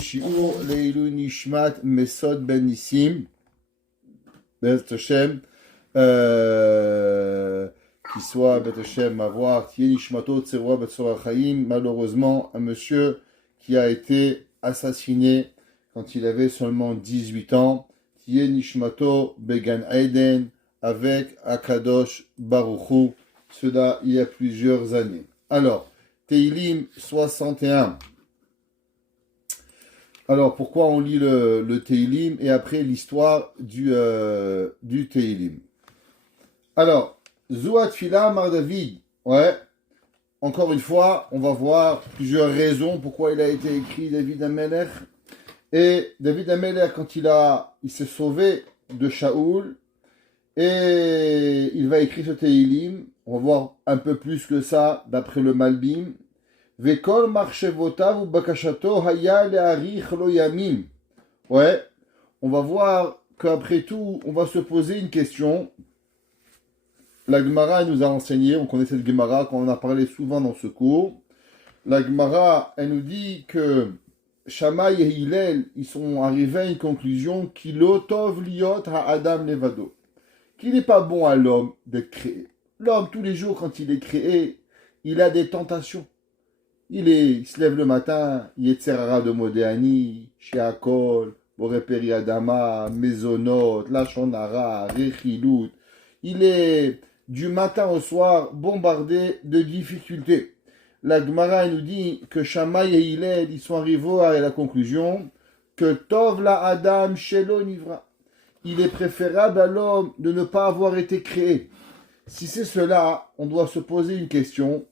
Shiur Leilu Nishmat Mesod Ben Nissim Bet Hashem qui soit Bet Hashem avoir Tiye Nishmato Tserwa Bet Sorachaim. Malheureusement, un monsieur qui a été assassiné quand il avait seulement 18 ans. Tiye Nishmato Began Eden avec Akadosh Baruchu. Cela il y a plusieurs années. Alors, Teilim 61. Alors, pourquoi on lit le Teilim et après l'histoire du Teilim? Alors, Zoat Fila Mar David. Ouais. Encore une fois, on va voir plusieurs raisons pourquoi il a été écrit David Amelech. Et David Amelech, quand il s'est sauvé de Shaoul, et il va écrire ce Teilim. On va voir un peu plus que ça d'après le Malbim. Vekol marchevotav bakashato haya le'arich lo yamim. Ouais, on va voir qu'après tout, on va se poser une question. La Gemara nous a enseigné, on connaît cette Gemara, qu'on en a parlé souvent dans ce cours. La Gemara, elle nous dit que Shammai et Hillel, ils sont arrivés à une conclusion qu'il otov liot ha'adam levado. Qu'il n'est pas bon à l'homme d'être créé. L'homme, tous les jours, quand il est créé, il a des tentations. Il se lève le matin, Yetzerara de Modéani, Sheakol, Boreperi Adama, Mezonot, Lachonara, Rechilut. Il est du matin au soir bombardé de difficultés. La Gemara nous dit que Shammai et Hillel, ils sont arrivés à la conclusion que Tov la Adam Shelo Nivra. Il est préférable à l'homme de ne pas avoir été créé. Si c'est cela, on doit se poser une question.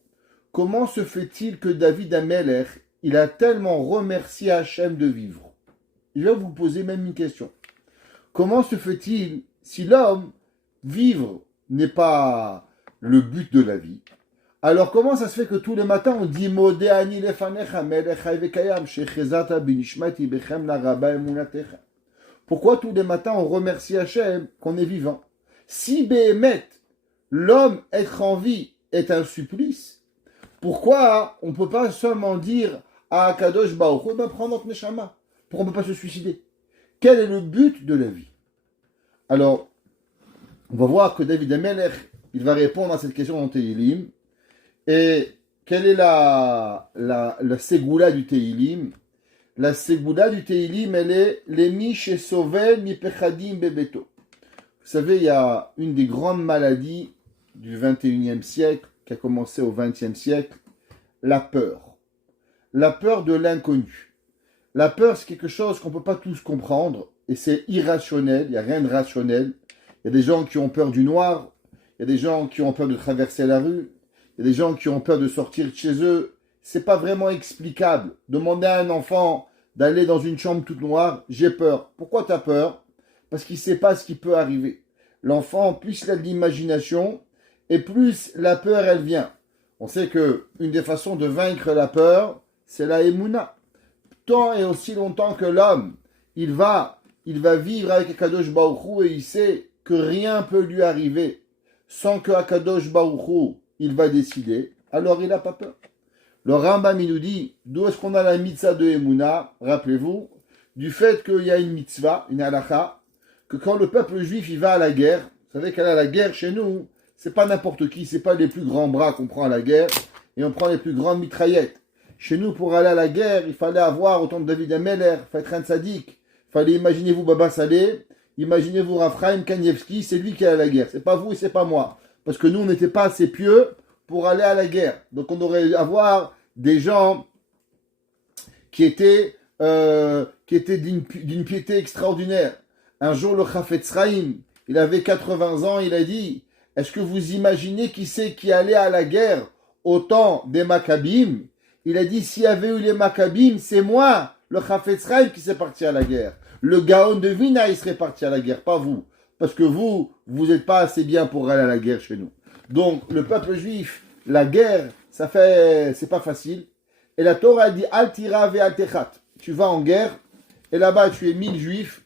Comment se fait-il que David Amelech, il a tellement remercié Hachem de vivre? Je vais vous poser même une question. Comment se fait-il, si l'homme, vivre n'est pas le but de la vie, alors comment ça se fait que tous les matins on dit Modéani lefanecha melech hayvekayam shechezata binishmati bechem laraba emunatecha? Pourquoi tous les matins on remercie Hachem qu'on est vivant? Si Béhémet, l'homme être en vie est un supplice, pourquoi on ne peut pas seulement dire à Akadosh Baruch Hu, prends notre neshama? Pourquoi on ne peut pas se suicider? Quel est le but de la vie? Alors, on va voir que David Amelech, il va répondre à cette question dans Teilim. Et quelle est la ségoula du Teilim? La ségoula du Teilim, elle est l'emi chez Sovel mi pechadim bebeto. Vous savez, il y a une des grandes maladies du 21e siècle, qui a commencé au 20e siècle, la peur. La peur de l'inconnu. La peur, c'est quelque chose qu'on ne peut pas tous comprendre, et c'est irrationnel, il n'y a rien de rationnel. Il y a des gens qui ont peur du noir, il y a des gens qui ont peur de traverser la rue, il y a des gens qui ont peur de sortir de chez eux. C'est pas vraiment explicable. Demander à un enfant d'aller dans une chambre toute noire, j'ai peur. Pourquoi tu as peur? Parce qu'il ne sait pas ce qui peut arriver. L'enfant, plus il a de l'imagination, et plus la peur, elle vient. On sait que une des façons de vaincre la peur, c'est la émouna. Tant et aussi longtemps que l'homme, il va vivre avec Akadosh Baruch Hu et il sait que rien peut lui arriver sans que Akadosh Baruch Hu, il va décider, alors il n'a pas peur. Le Rambam, il nous dit, d'où est-ce qu'on a la mitzvah de Emouna? Rappelez-vous, du fait qu'il y a une mitzvah, une halakha, que quand le peuple juif, il va à la guerre, vous savez qu'elle a la guerre chez nous, c'est pas n'importe qui, c'est pas les plus grands bras qu'on prend à la guerre, et on prend les plus grandes mitraillettes. Chez nous, pour aller à la guerre, il fallait avoir, autant de David Amelech, il fallait être un tzaddik, il fallait, imaginez-vous Baba Saleh, imaginez-vous Raphaël Kanievski, c'est lui qui est à la guerre, c'est pas vous et c'est pas moi. Parce que nous, on n'était pas assez pieux pour aller à la guerre. Donc, on devrait avoir des gens qui étaient d'une piété extraordinaire. Un jour, le Chafetz Chaim, il avait 80 ans, il a dit, est-ce que vous imaginez qui c'est qui allait à la guerre au temps des Maccabim? Il a dit, s'il y avait eu les Maccabim, c'est moi, le Chafetz Chaim, qui s'est parti à la guerre. Le Gaon de Vina, il serait parti à la guerre, pas vous. Parce que vous n'êtes pas assez bien pour aller à la guerre chez nous. Donc, le peuple juif, la guerre, c'est pas facile. Et la Torah dit, Altira ve altechat. Tu vas en guerre, et là-bas, tu es 1000 juifs,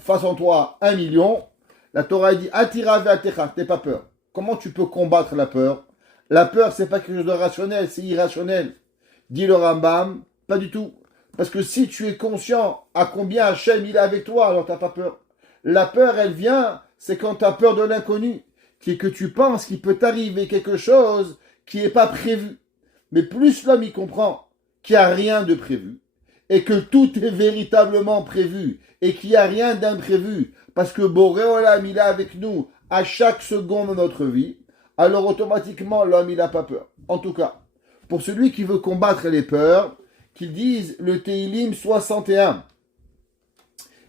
face en toi, 1 million. La Torah dit, Altira ve altechat, n'aie pas peur. Comment tu peux combattre la peur? La peur, c'est pas quelque chose de rationnel, c'est irrationnel. Dit le Rambam, pas du tout. Parce que si tu es conscient à combien Hachem il est avec toi, alors tu n'as pas peur. La peur, elle vient, c'est quand tu as peur de l'inconnu, qui est que tu penses qu'il peut t'arriver quelque chose qui n'est pas prévu. Mais plus l'homme y comprend qu'il n'y a rien de prévu, et que tout est véritablement prévu, et qu'il n'y a rien d'imprévu, parce que Boré Olam, il est avec nous à chaque seconde de notre vie, alors automatiquement l'homme, il n'a pas peur. En tout cas, pour celui qui veut combattre les peurs, qu'il dise le Teilim 61.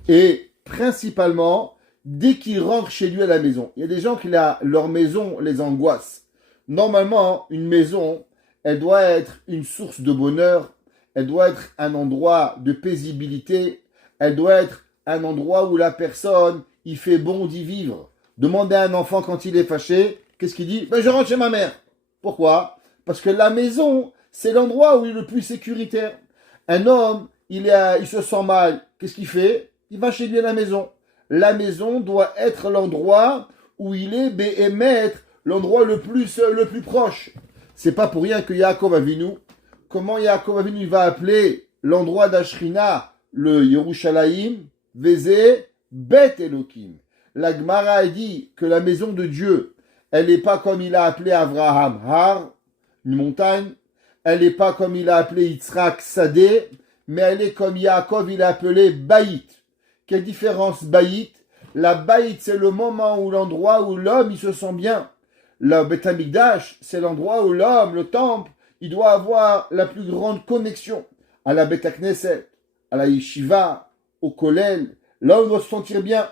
Et principalement, dès qu'il rentre chez lui à la maison, il y a des gens qui, leur maison les angoisse. Normalement, une maison, elle doit être une source de bonheur, elle doit être un endroit de paisibilité, elle doit être un endroit où la personne, il fait bon d'y vivre. Demandez à un enfant quand il est fâché, qu'est-ce qu'il dit? Je rentre chez ma mère. Pourquoi? Parce que la maison, c'est l'endroit où il est le plus sécuritaire. Un homme, il se sent mal. Qu'est-ce qu'il fait? Il va chez lui à la maison. La maison doit être l'endroit où il est béhémet, l'endroit le plus proche. C'est pas pour rien que Yaakov Avinu, comment Yaakov Avinu va appeler l'endroit d'Ashrina, le Yerushalayim, Vézé, Bet Elohim. La Gemara a dit que la maison de Dieu, elle n'est pas comme il a appelé Abraham, Har, une montagne. Elle n'est pas comme il a appelé Yitzhak, Sadeh, mais elle est comme Yaakov, il a appelé Baït. Quelle différence Baït? La Baït, c'est le moment où l'endroit où l'homme, il se sent bien. Le Beth Amikdash, c'est l'endroit où l'homme, le temple, il doit avoir la plus grande connexion à la Beth Knesset, à la Yeshiva, au Kollel. L'homme doit se sentir bien.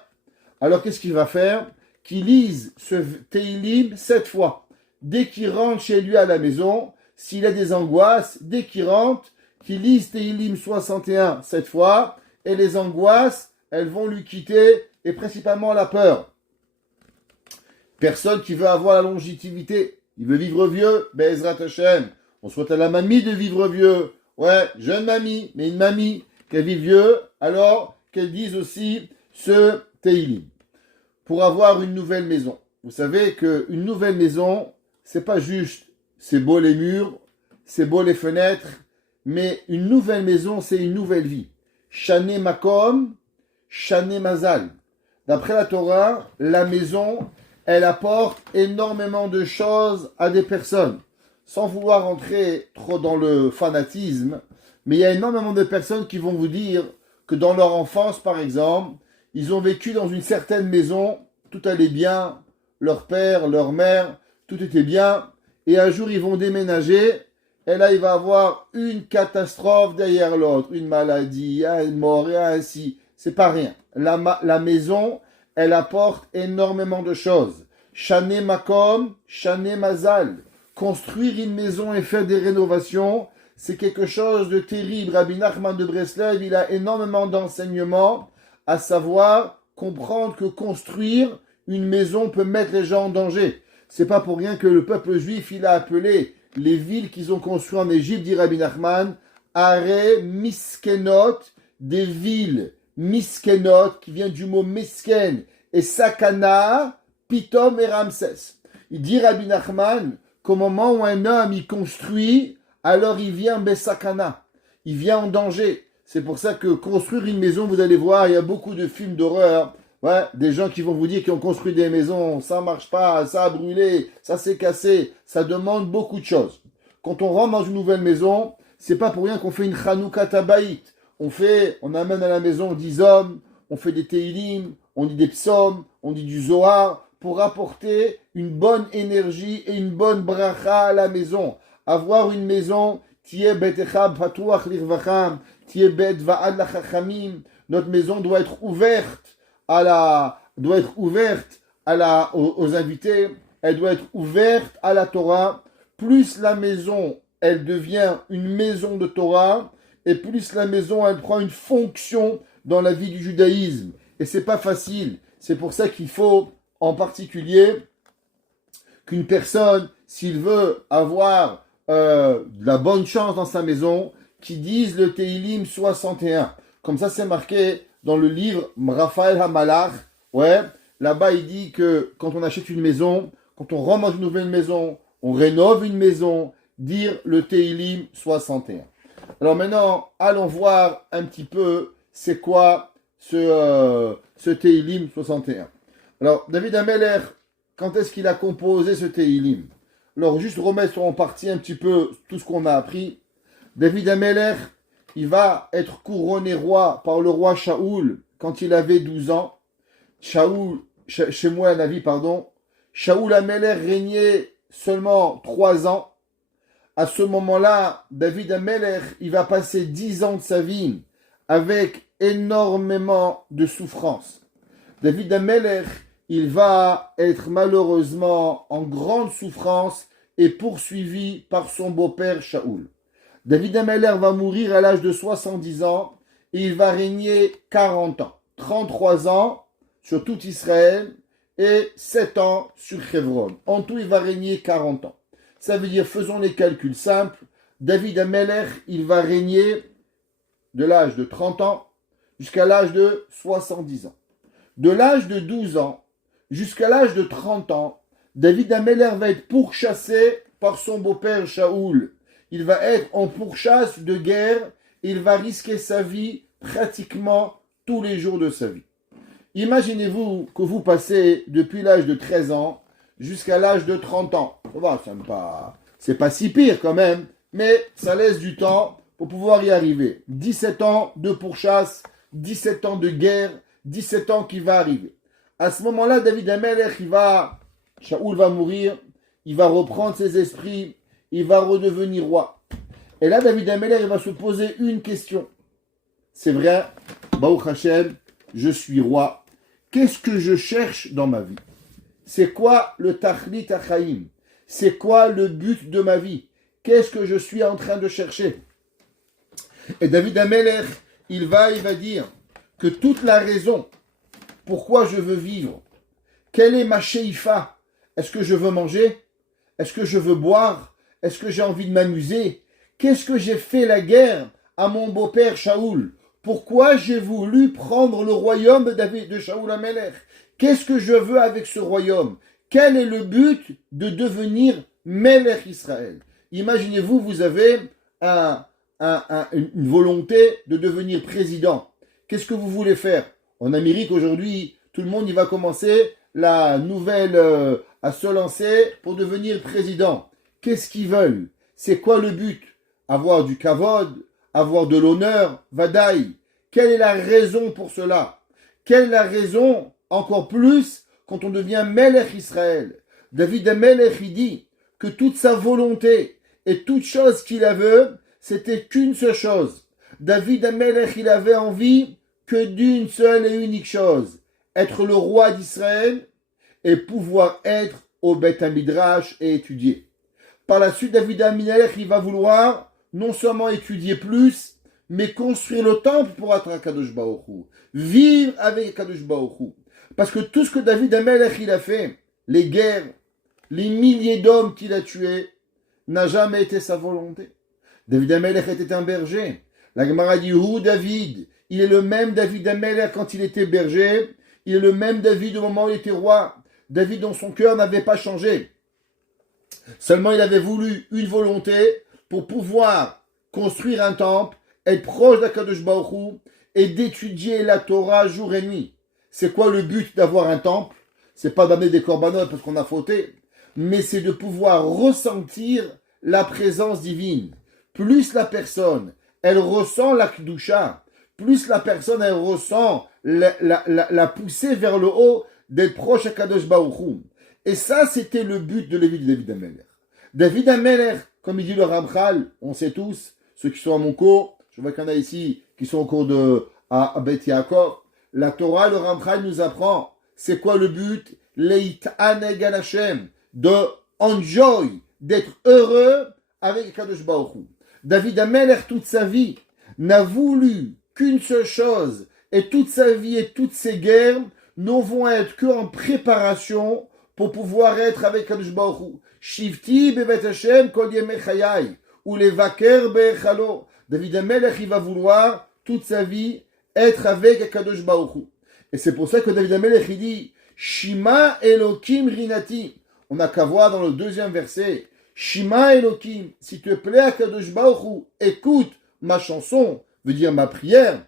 Alors qu'est-ce qu'il va faire? Qu'il lise ce Teilim 7 fois. Dès qu'il rentre chez lui à la maison, s'il a des angoisses, dès qu'il rentre, qu'il lise Teilim 61 7 fois, et les angoisses, elles vont lui quitter, et principalement la peur. Personne qui veut avoir la longévité, il veut vivre vieux, Be'ezrat Hashem. On souhaite à la mamie de vivre vieux. Ouais, jeune mamie, mais une mamie qu'elle vit vieux, alors qu'elle dise aussi ce Teilim. Pour avoir une nouvelle maison. Vous savez qu'une nouvelle maison, c'est pas juste, c'est beau les murs, c'est beau les fenêtres, mais une nouvelle maison, c'est une nouvelle vie. Shane Makom, Shane Mazal. D'après la Torah, la maison, elle apporte énormément de choses à des personnes. Sans vouloir entrer trop dans le fanatisme, mais il y a énormément de personnes qui vont vous dire que dans leur enfance, par exemple, ils ont vécu dans une certaine maison, tout allait bien, leur père, leur mère, tout était bien, et un jour ils vont déménager, et là il va avoir une catastrophe derrière l'autre, une maladie, une mort, et ainsi. C'est pas rien. La maison, elle apporte énormément de choses. Shane Makom, Shane Mazal. Construire une maison et faire des rénovations, c'est quelque chose de terrible. Rabbi Nachman de Breslev, il a énormément d'enseignements, à savoir comprendre que construire une maison peut mettre les gens en danger. C'est pas pour rien que le peuple juif, il a appelé les villes qu'ils ont construites en Égypte, dit Rabbi Nachman, Are Miskenot, des villes Miskenot, qui vient du mot Misken, et Sakana, Pitom et Ramsès. Il dit Rabbi Nachman qu'au moment où un homme il construit, alors il vient Besakana, il vient en danger. C'est pour ça que construire une maison, vous allez voir, il y a beaucoup de films d'horreur. Ouais, des gens qui vont vous dire qu'ils ont construit des maisons, ça marche pas, ça a brûlé, ça s'est cassé, ça demande beaucoup de choses. Quand on rentre dans une nouvelle maison, c'est pas pour rien qu'on fait une Chanukah Tabaït. On amène à la maison 10 hommes, on fait des Teilim, on dit des psaumes, on dit du Zohar, pour apporter une bonne énergie et une bonne bracha à la maison. Avoir une maison, tiye betechab patuach lirvacham, tiye bet va'ad lachachamim. Notre maison doit être ouverte aux invités, elle doit être ouverte à la Torah. Plus la maison, elle devient une maison de Torah, et plus la maison, elle prend une fonction dans la vie du judaïsme. Et c'est pas facile. C'est pour ça qu'il faut, en particulier, qu'une personne, s'il veut avoir de la bonne chance dans sa maison, qu'il dise le Teilim 61. Comme ça, c'est marqué dans le livre Raphaël Hamalach. Ouais, là-bas, il dit que quand on achète une maison, quand on rentre dans une nouvelle maison, on rénove une maison, dire le Teilim 61. Alors maintenant, allons voir un petit peu c'est quoi ce Teilim 61. Alors, David Ameller, quand est-ce qu'il a composé ce Teilim? Alors, juste remettre en partie un petit peu tout ce qu'on a appris. David Ameller, il va être couronné roi par le roi Shaoul quand il avait 12 ans. Chez moi, Navi, pardon. Shaoul Ameller régnait seulement 3 ans. À ce moment-là, David Ameller, il va passer 10 ans de sa vie avec énormément de souffrance. David Ameller, il va être malheureusement en grande souffrance et poursuivi par son beau-père Shaoul. David Ameller va mourir à l'âge de 70 ans et il va régner 40 ans. 33 ans sur tout Israël et 7 ans sur Hebron. En tout, il va régner 40 ans. Ça veut dire, faisons les calculs simples, David Ameller, il va régner de l'âge de 30 ans jusqu'à l'âge de 70 ans. De l'âge de 12 ans jusqu'à l'âge de 30 ans, David Ameller va être pourchassé par son beau-père Shaoul. Il va être en pourchasse de guerre, il va risquer sa vie pratiquement tous les jours de sa vie. Imaginez-vous que vous passez depuis l'âge de 13 ans jusqu'à l'âge de 30 ans. C'est pas si pire quand même, mais ça laisse du temps pour pouvoir y arriver. 17 ans de pourchasse, 17 ans de guerre, 17 ans qui va arriver. À ce moment-là, David Ameller, Shaoul va mourir, il va reprendre ses esprits, il va redevenir roi. Et là, David Ameller, il va se poser une question. C'est vrai, Baruch Hashem, je suis roi. Qu'est-ce que je cherche dans ma vie? C'est quoi le Tachlit HaChaim? C'est quoi le but de ma vie? Qu'est-ce que je suis en train de chercher? Et David Ameller, il va dire que toute la raison pourquoi je veux vivre, quelle est ma she'ifa? Est-ce que je veux manger? Est-ce que je veux boire? Est-ce que j'ai envie de m'amuser? Qu'est-ce que j'ai fait la guerre à mon beau-père Shaoul? Pourquoi j'ai voulu prendre le royaume de Shaoul Ameller? Qu'est-ce que je veux avec ce royaume? Quel est le but de devenir Melech Israël? Imaginez-vous, vous avez une volonté de devenir président. Qu'est-ce que vous voulez faire? En Amérique aujourd'hui, tout le monde y va commencer la nouvelle à se lancer pour devenir président. Qu'est-ce qu'ils veulent? C'est quoi le but? Avoir du kavod, avoir de l'honneur, vadaï. Quelle est la raison pour cela? Quelle est la raison, encore plus, quand on devient Melech Israël? David Ameller, il dit que toute sa volonté et toute chose qu'il avait, c'était qu'une seule chose. David Ameller, il avait envie que d'une seule et unique chose, être le roi d'Israël et pouvoir être au Beth Midrash et étudier. Par la suite, David Ameller, il va vouloir non seulement étudier plus, mais construire le temple pour être à Kadosh Baruch Hu. Vivre avec Kadosh Baruch Hu. Parce que tout ce que David Ameller, il a fait, les guerres, les milliers d'hommes qu'il a tués, n'a jamais été sa volonté. David Ameller était un berger. La Gemara dit, David, il est le même David Ameller quand il était berger, il est le même David au moment où il était roi. David, dans son cœur, n'avait pas changé. Seulement, il avait voulu une volonté pour pouvoir construire un temple, être proche d'Akadosh Baruch Hu et d'étudier la Torah jour et nuit. C'est quoi le but d'avoir un temple? C'est pas d'amener des corbanotes parce qu'on a fauté, mais c'est de pouvoir ressentir la présence divine. Plus la personne, elle ressent la Kedusha, plus la personne, elle ressent la poussée vers le haut d'être proche à Kadosh Baruch Hu. Et ça, c'était le but de l'évite de David Ameller. David Ameller, comme il dit le Ramchal, on sait tous, ceux qui sont à mon cours, je vois qu'il y en a ici qui sont au cours à Beth Yaakov, la Torah, le Ramchal nous apprend, c'est quoi le but? Leit'aneg al Hashem, de enjoy, d'être heureux avec Kadosh Baruch Hu. David Ameller, toute sa vie, n'a voulu qu'une seule chose, et toute sa vie et toutes ses guerres ne vont être qu'en préparation pour pouvoir être avec Kadosh Baruch Hu. Shivti bevet Hashem kol yemei chayai, ou les vaker be'echalo. David Ameller, il va vouloir toute sa vie être avec Kadosh Baruch Hu. Et c'est pour ça que David Ameller, il dit, Shima Elokim Rinati. On n'a qu'à voir dans le deuxième verset, Shima Elokim, s'il te plaît, Kadosh Baruch Hu, écoute ma chanson veut dire ma prière.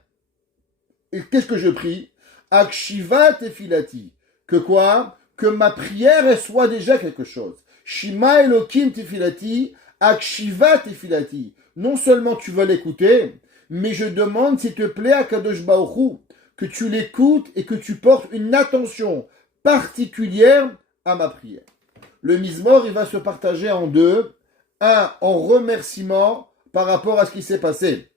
Et qu'est-ce que je prie? Akshiva tefilati. Que quoi? Que ma prière elle soit déjà quelque chose. Shima Elokim tefilati, akshiva tefilati. Non seulement tu vas l'écouter, mais je demande, s'il te plaît, à Kadosh Baruch Hu, que tu l'écoutes et que tu portes une attention particulière à ma prière. Le Mizmor, il va se partager en deux. Un, en remerciement par rapport à ce qui s'est passé.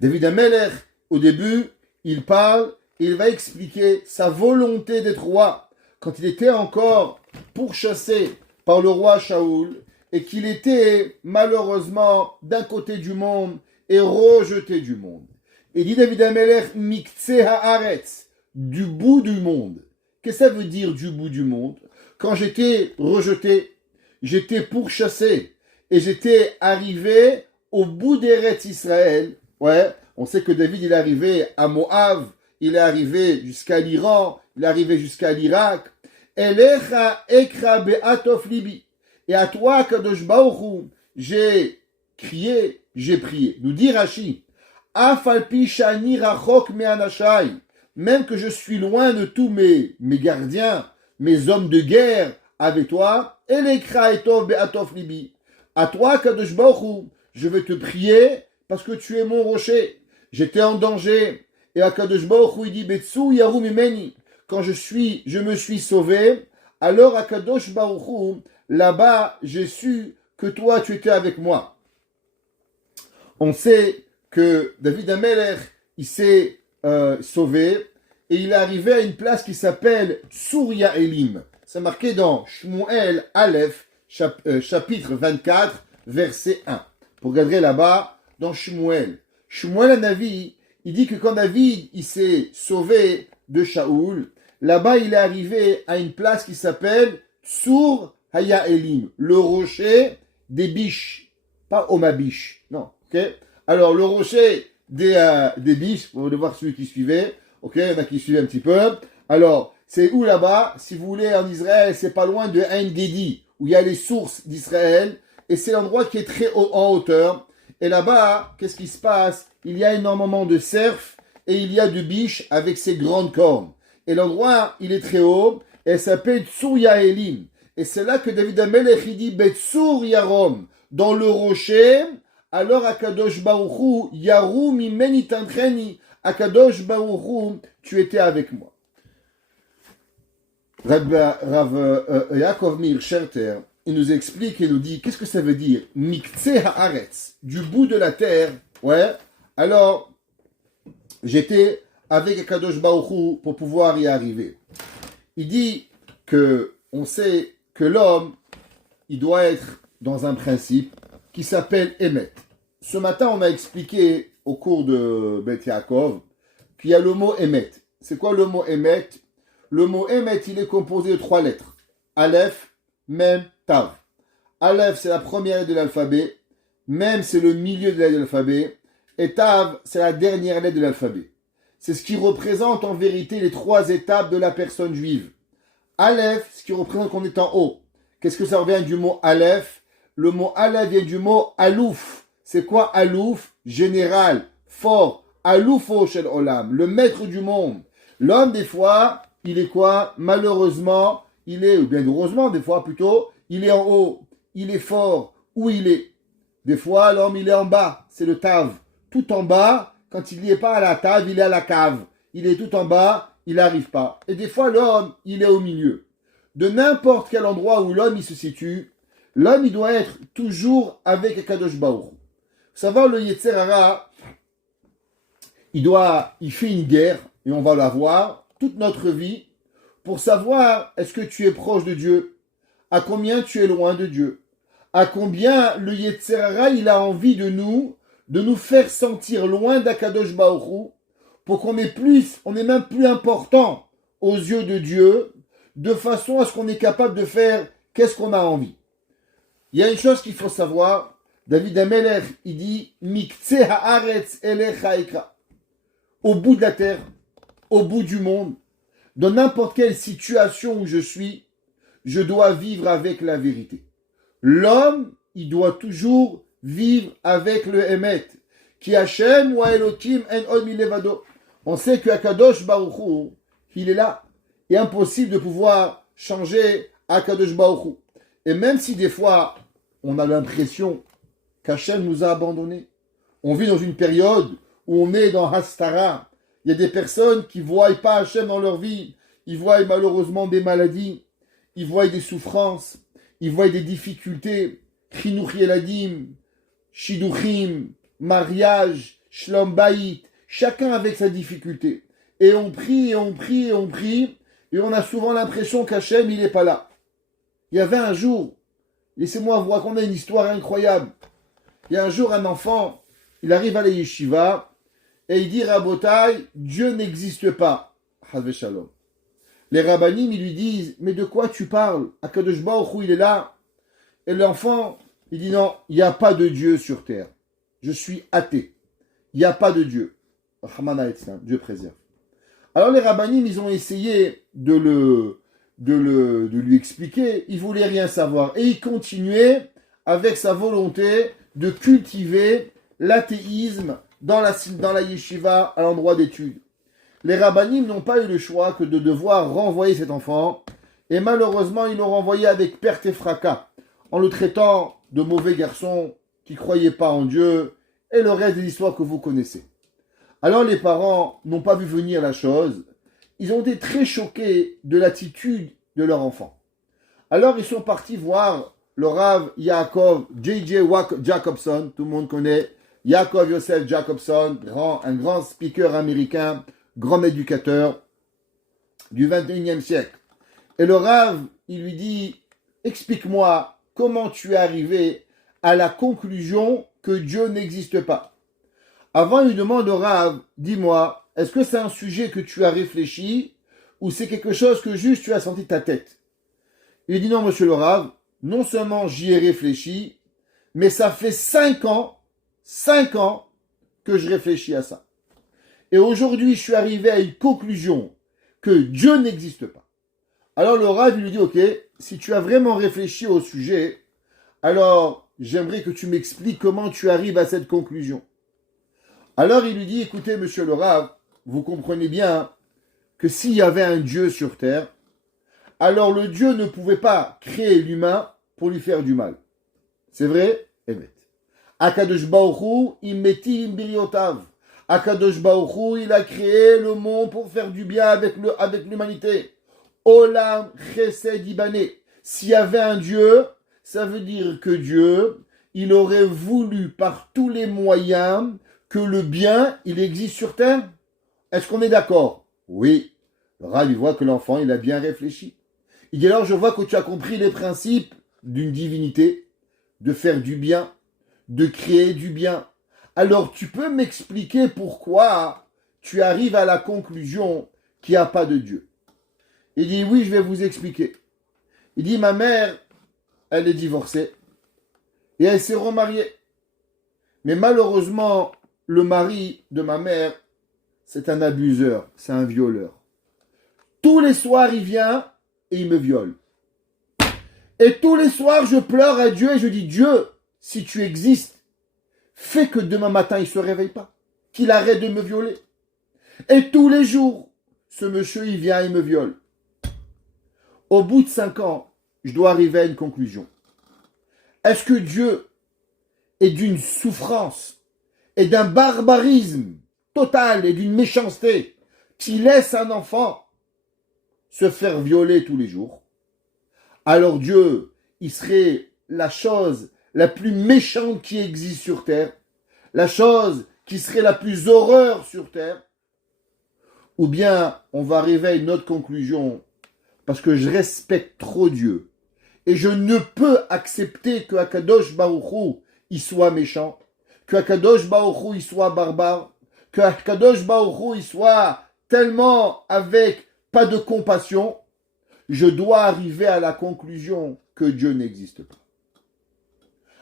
David Ameler, au début, il parle et il va expliquer sa volonté d'être roi quand il était encore pourchassé par le roi Shaoul et qu'il était malheureusement d'un côté du monde et rejeté du monde. Et dit David Ameler, Miktse haaretz, du bout du monde. Qu'est-ce que ça veut dire du bout du monde? Quand j'étais rejeté, j'étais pourchassé et j'étais arrivé au bout d'Eretz Israël. Ouais, on sait que David il est arrivé à Moab, il est arrivé jusqu'à l'Iran, il est arrivé jusqu'à l'Irak. Elecha ekra be'atof libi. Et à toi, Kadosh Baruch Hu, j'ai crié, j'ai prié. Nous dit Rashi, Afalpi shani rachok me'anashai. Même que je suis loin de tous mes gardiens, mes hommes de guerre avec toi, Elekra etov be'atof libi. À toi, Kadosh Baruch Hu, je vais te prier parce que tu es mon rocher. J'étais en danger. Et Akadosh Baruch Hu, il dit, Betsu yarum imeni. Quand je me suis sauvé, alors Akadosh Baruch Hu, là-bas, j'ai su que toi, tu étais avec moi. On sait que David Ameler, il s'est sauvé et il est arrivé à une place qui s'appelle Tsurya Elim. C'est marqué dans Shmuel Aleph, chapitre 24, verset 1. Pour regarder là-bas, dans Shmuel. Shmuel Hanavi, il dit que quand David il s'est sauvé de Shaoul, là-bas il est arrivé à une place qui s'appelle Tsur Hayaelim, le rocher des biches, pas Omabiche, non, ok. Alors le rocher des biches, vous allez voir celui qui suivait, ok, il y en a qui suivaient un petit peu. Alors c'est où là-bas? Si vous voulez en Israël, c'est pas loin de Ein Gedi, où il y a les sources d'Israël, et c'est l'endroit qui est très haut, en hauteur. Et là-bas, qu'est-ce qui se passe? Il y a énormément de cerfs et il y a de biches avec ses grandes cornes. Et l'endroit, il est très haut et elle s'appelle Tsurya Elim. Et c'est là que David Amelech il dit Betsur Yarom, dans le rocher. Alors Akadosh Baruch Hu, Yarum mimeni tantreni, Akadosh Baruch Hu, tu étais avec moi. Rav Yaakov Meir Scherter, il nous explique et nous dit, qu'est-ce que ça veut dire? Miktse haaretz, du bout de la terre. Ouais. Alors, j'étais avec Akadosh Baruch Hu pour pouvoir y arriver. Il dit que on sait que l'homme, il doit être dans un principe qui s'appelle Emet. Ce matin, on a expliqué au cours de Bet Yaakov qu'il y a le mot Emet. C'est quoi le mot Emet? Le mot Emet, il est composé de 3 lettres. Aleph, Mem, Tav. Aleph, c'est la première lettre de l'alphabet. Mem, c'est le milieu de la lettre de l'alphabet. Et Tav, c'est la dernière lettre de l'alphabet. C'est ce qui représente en vérité les 3 étapes de la personne juive. Aleph, ce qui représente qu'on est en haut. Qu'est-ce que ça revient du mot Aleph? Le mot Aleph vient du mot Alouf. C'est quoi Alouf? Général, fort. Aloufo shel olam, le maître du monde. L'homme, des fois, il est quoi? Malheureusement, il est, ou bien heureusement, des fois plutôt, il est en haut, il est fort, où il est. Des fois, l'homme, il est en bas, c'est le Tav. Tout en bas, quand il n'y est pas à la table, il est à la cave. Il est tout en bas, il n'arrive pas. Et des fois, l'homme, il est au milieu. De n'importe quel endroit où l'homme, il se situe, l'homme, il doit être toujours avec Akadosh Baruch Hu. Savoir le Yetzer Hara, il fait une guerre, et on va la voir, toute notre vie, pour savoir est-ce que tu es proche de Dieu, à combien tu es loin de Dieu, à combien le Yetzer Hara, il a envie de nous faire sentir loin d'Akadosh Baruch Hu, pour qu'on est même plus important aux yeux de Dieu, de façon à ce qu'on est capable de faire qu'est-ce qu'on a envie. Il y a une chose qu'il faut savoir, David Amelech, il dit Miktse haaretz elecha ikra. Au bout de la terre, au bout du monde, dans n'importe quelle situation où je suis, je dois vivre avec la vérité. L'homme, il doit toujours vivre avec le Emet. Ki Hashem wa Elokim en od milevado. On sait que Akadosh Baruch Hu, il est là. Il est impossible de pouvoir changer Akadosh Baruch Hu. Et même si des fois, on a l'impression qu'Hachem nous a abandonnés, on vit dans une période où on est dans Hastara. Il y a des personnes qui ne voient pas Hachem dans leur vie. Ils voient malheureusement des maladies. Ils voient des souffrances. Ils voient des difficultés. Chinuch Yeladim, Shiduchim, mariage, Shlom Bayit. Chacun avec sa difficulté. Et on prie, et on prie, et on prie. Et on a souvent l'impression qu'Hachem, il n'est pas là. Il y avait un jour, laissez-moi vous raconter une histoire incroyable. Il y a un jour un enfant, il arrive à la yeshiva, et il dit, Rabotai, Dieu n'existe pas. Hazve Shalom. Les rabbanim, ils lui disent, mais de quoi tu parles? Akadosh Baruch Hu, il est là. Et l'enfant, il dit, non, il n'y a pas de Dieu sur terre. Je suis athée. Il n'y a pas de Dieu. Dieu préserve. Alors les rabbanim, ils ont essayé de lui expliquer. Il ne voulait rien savoir. Et il continuait avec sa volonté de cultiver l'athéisme dans la yeshiva à l'endroit d'études. Les rabbanim n'ont pas eu le choix que de devoir renvoyer cet enfant. Et malheureusement, ils l'ont renvoyé avec perte et fracas, en le traitant de mauvais garçon qui ne croyait pas en Dieu, et le reste de l'histoire que vous connaissez. Alors les parents n'ont pas vu venir la chose. Ils ont été très choqués de l'attitude de leur enfant. Alors ils sont partis voir le Rav Yaakov J.J. Jacobson, tout le monde connaît, Yaakov Yosef Jacobson, un grand speaker américain, grand éducateur du 21e siècle. Et le Rav, il lui dit, explique-moi comment tu es arrivé à la conclusion que Dieu n'existe pas. Avant, il lui demande au Rav, dis-moi, est-ce que c'est un sujet que tu as réfléchi ou c'est quelque chose que juste tu as senti ta tête? Il dit non, monsieur le Rav, non seulement j'y ai réfléchi, mais ça fait 5 ans que je réfléchis à ça. Et aujourd'hui, je suis arrivé à une conclusion que Dieu n'existe pas. Alors le Rav lui dit, ok, si tu as vraiment réfléchi au sujet, alors j'aimerais que tu m'expliques comment tu arrives à cette conclusion. Alors il lui dit, écoutez monsieur le Rav, vous comprenez bien que s'il y avait un Dieu sur terre, alors le Dieu ne pouvait pas créer l'humain pour lui faire du mal. C'est vrai? Eh bien. Akadosh Baruch Hu, immeti imbiriotav. Akadosh Baruch Hu, il a créé le monde pour faire du bien avec l'humanité. Olam chesed ibane. S'il y avait un Dieu, ça veut dire que Dieu, il aurait voulu par tous les moyens que le bien, il existe sur terre. Est-ce qu'on est d'accord? Oui. Le Rav, il voit que l'enfant, il a bien réfléchi. Il dit alors, je vois que tu as compris les principes d'une divinité, de faire du bien, de créer du bien. Alors, tu peux m'expliquer pourquoi tu arrives à la conclusion qu'il n'y a pas de Dieu? Il dit, oui, je vais vous expliquer. Il dit, ma mère, elle est divorcée et elle s'est remariée. Mais malheureusement, le mari de ma mère, c'est un abuseur, c'est un violeur. Tous les soirs, il vient et il me viole. Et tous les soirs, je pleure à Dieu et je dis, Dieu, si tu existes, fais que demain matin, il ne se réveille pas, qu'il arrête de me violer. Et tous les jours, ce monsieur, il vient et me viole. Au bout de 5 ans, je dois arriver à une conclusion. Est-ce que Dieu est d'une souffrance et d'un barbarisme total et d'une méchanceté qui laisse un enfant se faire violer tous les jours? Alors Dieu, il serait la chose la plus méchante qui existe sur terre, la chose qui serait la plus horreur sur terre? Ou bien on va arriver à une autre conclusion, parce que je respecte trop Dieu et je ne peux accepter que Akadosh Baruch Hu, il soit méchant, que Akadosh Baruch Hu, il soit barbare, que Akadosh Baruch Hu, il soit tellement avec pas de compassion. Je dois arriver à la conclusion que Dieu n'existe pas.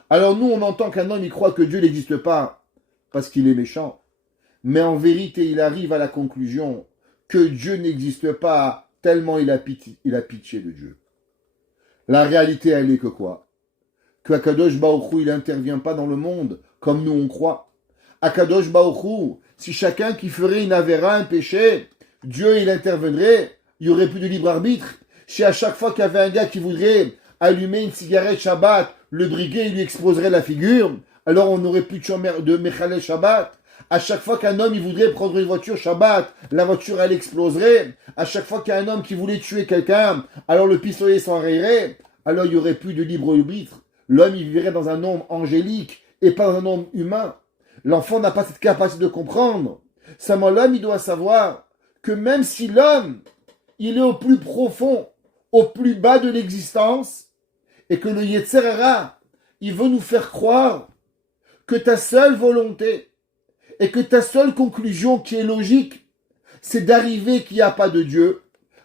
Alors nous, on entend qu'un homme, il croit que Dieu n'existe pas parce qu'il est méchant. Mais en vérité, il arrive à la conclusion que Dieu n'existe pas tellement il a pitié de Dieu. La réalité, elle est que quoi? Que Akadosh Baruch Hu, il n'intervient pas dans le monde comme nous on croit. Akadosh Baruch Hu, si chacun qui ferait une avéra, un péché, Dieu il interviendrait, il n'y aurait plus de libre arbitre. Si à chaque fois qu'il y avait un gars qui voudrait allumer une cigarette Shabbat, le briguet il lui exploserait la figure, alors on n'aurait plus de Mechalel Shabbat. À chaque fois qu'un homme il voudrait prendre une voiture Shabbat, la voiture elle exploserait. À chaque fois qu'il y a un homme qui voulait tuer quelqu'un, alors le pistolet s'enrayerait. Alors il n'y aurait plus de libre arbitre. L'homme il vivrait dans un homme angélique et pas dans un homme humain. L'enfant n'a pas cette capacité de comprendre. Seulement l'homme il doit savoir que même si l'homme il est au plus profond, au plus bas de l'existence, et que le Yetzer Hara, il veut nous faire croire que ta seule volonté et que ta seule conclusion qui est logique, c'est d'arriver qu'il n'y a pas de Dieu,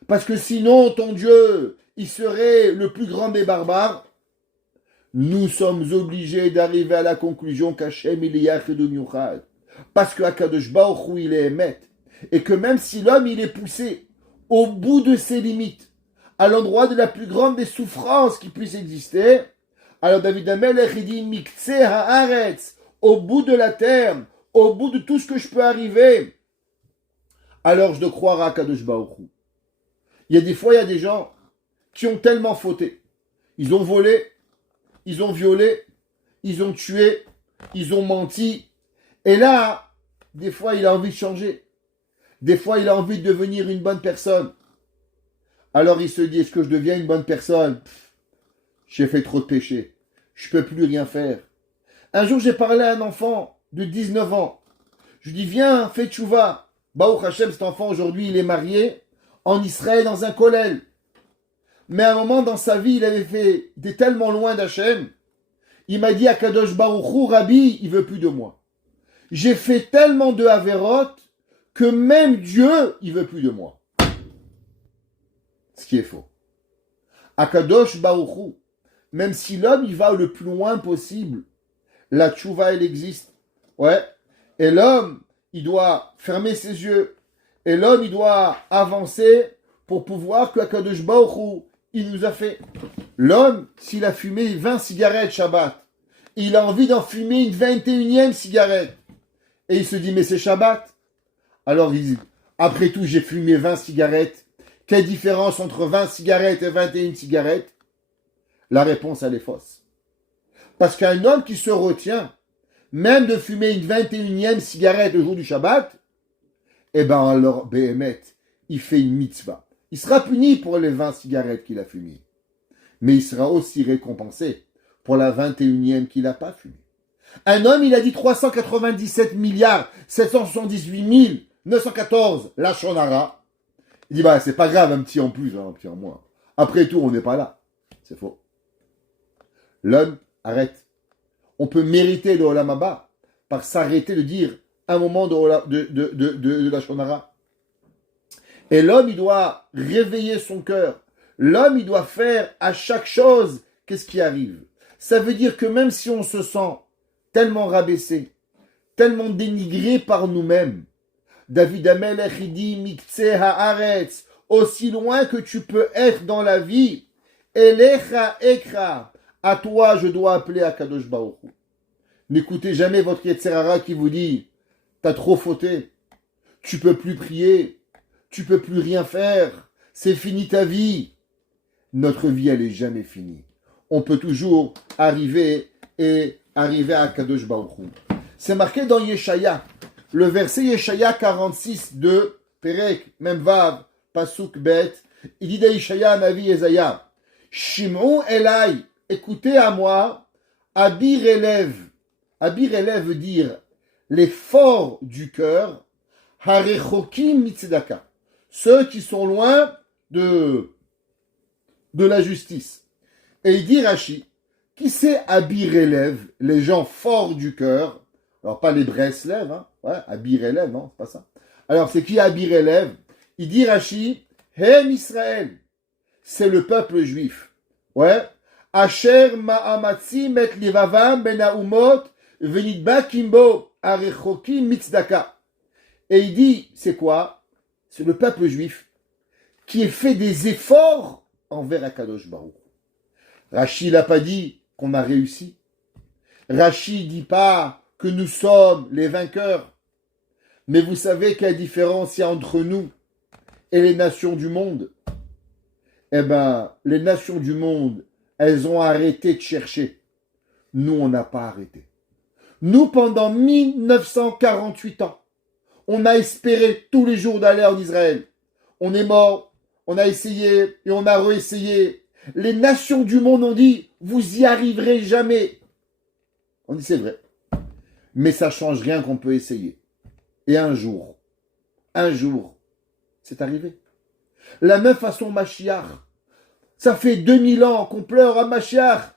parce que sinon ton Dieu, il serait le plus grand des barbares. Nous sommes obligés d'arriver à la conclusion qu'Hachem il est Yachid Miuchad, parce que Akadosh Baruch Hu il est Emet, et que même si l'homme il est poussé au bout de ses limites, à l'endroit de la plus grande des souffrances qui puisse exister, alors David HaMelech il dit Miktseh haaretz, au bout de la terre, au bout de tout ce que je peux arriver, alors je dois croire à Akadosh Baruch Hu. Il y a des fois, il y a des gens qui ont tellement fauté. Ils ont volé, ils ont violé, ils ont tué, ils ont menti. Et là, des fois, il a envie de changer. Des fois, il a envie de devenir une bonne personne. Alors il se dit, est-ce que je deviens une bonne personne? J'ai fait trop de péchés. Je ne peux plus rien faire. Un jour, j'ai parlé à un enfant de 19 ans. Je lui dis, viens, fais tchouva. Baruch Hashem, cet enfant, aujourd'hui, il est marié en Israël dans un kollel. Mais à un moment dans sa vie, il avait fait des tellement loin d'Hachem. Il m'a dit à Kadosh Baruch Hu, Rabbi, il veut plus de moi. J'ai fait tellement de Averot que même Dieu, il veut plus de moi. Ce qui est faux. Akadosh Baruch Hu, même si l'homme il va le plus loin possible, la tchouva elle existe. Ouais. Et l'homme, il doit fermer ses yeux. Et l'homme, il doit avancer pour pouvoir que Akadosh Baruch Hu, il nous a fait. L'homme, s'il a fumé 20 cigarettes Shabbat, il a envie d'en fumer une 21e cigarette. Et il se dit, mais c'est Shabbat. Alors il dit, après tout, j'ai fumé 20 cigarettes. Quelle différence entre 20 cigarettes et 21 cigarettes? La réponse, elle est fausse. Parce qu'un homme qui se retient, même de fumer une 21e cigarette le jour du Shabbat, eh ben alors, Béhémet, il fait une mitzvah. Il sera puni pour les 20 cigarettes qu'il a fumées. Mais il sera aussi récompensé pour la 21e qu'il n'a pas fumée. Un homme, il a dit 397 milliards 778 914 la shonara. Il dit, bah, c'est pas grave, un petit en plus, un petit en moins. Après tout, on n'est pas là. C'est faux. L'homme, arrête. On peut mériter le Olam Haba par s'arrêter de dire un moment de la shonara. Et l'homme, il doit réveiller son cœur. L'homme, il doit faire à chaque chose qu'est-ce qui arrive. Ça veut dire que même si on se sent tellement rabaissé, tellement dénigré par nous-mêmes, David HaMelech, il dit, Miktseh haaretz, aussi loin que tu peux être dans la vie, Elecha ekra, à toi je dois appeler Akadosh Baruch Hu. N'écoutez jamais votre Yetzer Hara qui vous dit, t'as trop fauté, tu peux plus prier, tu peux plus rien faire, c'est fini ta vie. Notre vie, elle est jamais finie. On peut toujours arriver à Akadosh Baruch Hu. C'est marqué dans Yeshaya, le verset Yeshaya 46 de Perek, même Vav, Pasuk Bet, il dit d'Yeshaya Navi Yesaya, Shim'u Elai, écoutez à moi, Abir élève. Abir élève veut dire les forts du cœur, Harechokim Mitzedaka, ceux qui sont loin de la justice. Et il dit Rashi, qui c'est Abir élève, les gens forts du cœur? Alors pas les Breslev, hein, ouais, Abir élève, non, c'est pas ça. Alors c'est qui Abir élève? Il dit Rashi, Hem Israël, c'est le peuple juif. Ouais. Asher ma'amatzi met livavam ben haumot venidba kimbo arechokim mitzdaka. Et il dit, c'est quoi? C'est le peuple juif qui a fait des efforts envers Akadosh Baruch. Rashi n'a pas dit qu'on a réussi. Rashi dit pas que nous sommes les vainqueurs. Mais vous savez quelle différence il y a entre nous et les nations du monde? Eh bien, les nations du monde, elles ont arrêté de chercher. Nous, on n'a pas arrêté. Nous, pendant 1948 ans, on a espéré tous les jours d'aller en Israël. On est mort, on a essayé et on a réessayé. Les nations du monde ont dit, vous y arriverez jamais. On dit, c'est vrai. Mais ça ne change rien qu'on peut essayer. Et un jour, c'est arrivé. La même façon, Mashiach. Ça fait 2000 ans qu'on pleure à Mashiach.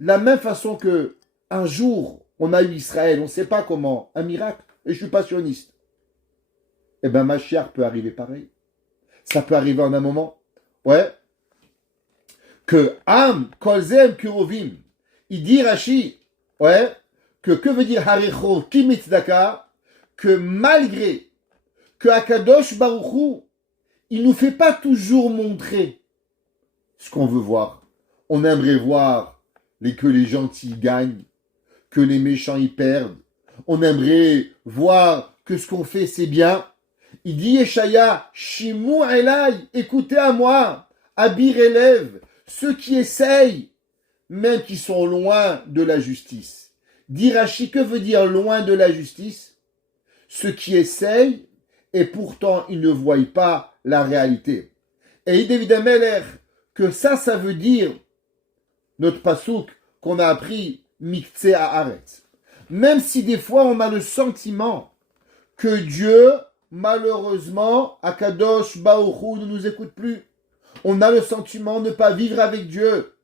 La même façon que un jour, on a eu Israël, on ne sait pas comment, un miracle, et je suis pas sioniste. Eh bien, Mashiach peut arriver pareil. Ça peut arriver en un moment. Ouais. Que Am, Kolzem, Kurovim, il dit Rashi, ouais, que veut dire Harecho, Kimitzdaka, que malgré que Akadosh Baruchou, il nous fait pas toujours montrer ce qu'on veut voir. On aimerait voir que les gentils gagnent, que les méchants y perdent. On aimerait voir que ce qu'on fait c'est bien. Il dit Yeshaya, Shimu Elai, écoutez à moi, Abir élève, ceux qui essayent, même qui sont loin de la justice. Dit Rashi, que veut dire loin de la justice? Ceux qui essayent et pourtant ils ne voient pas la réalité. Et il dit évidemment que ça veut dire notre pasouk qu'on a appris Miktse Haaretz. Même si des fois on a le sentiment que Dieu, malheureusement, Akadosh Baruch Hu, ne nous écoute plus. On a le sentiment de ne pas vivre avec Dieu.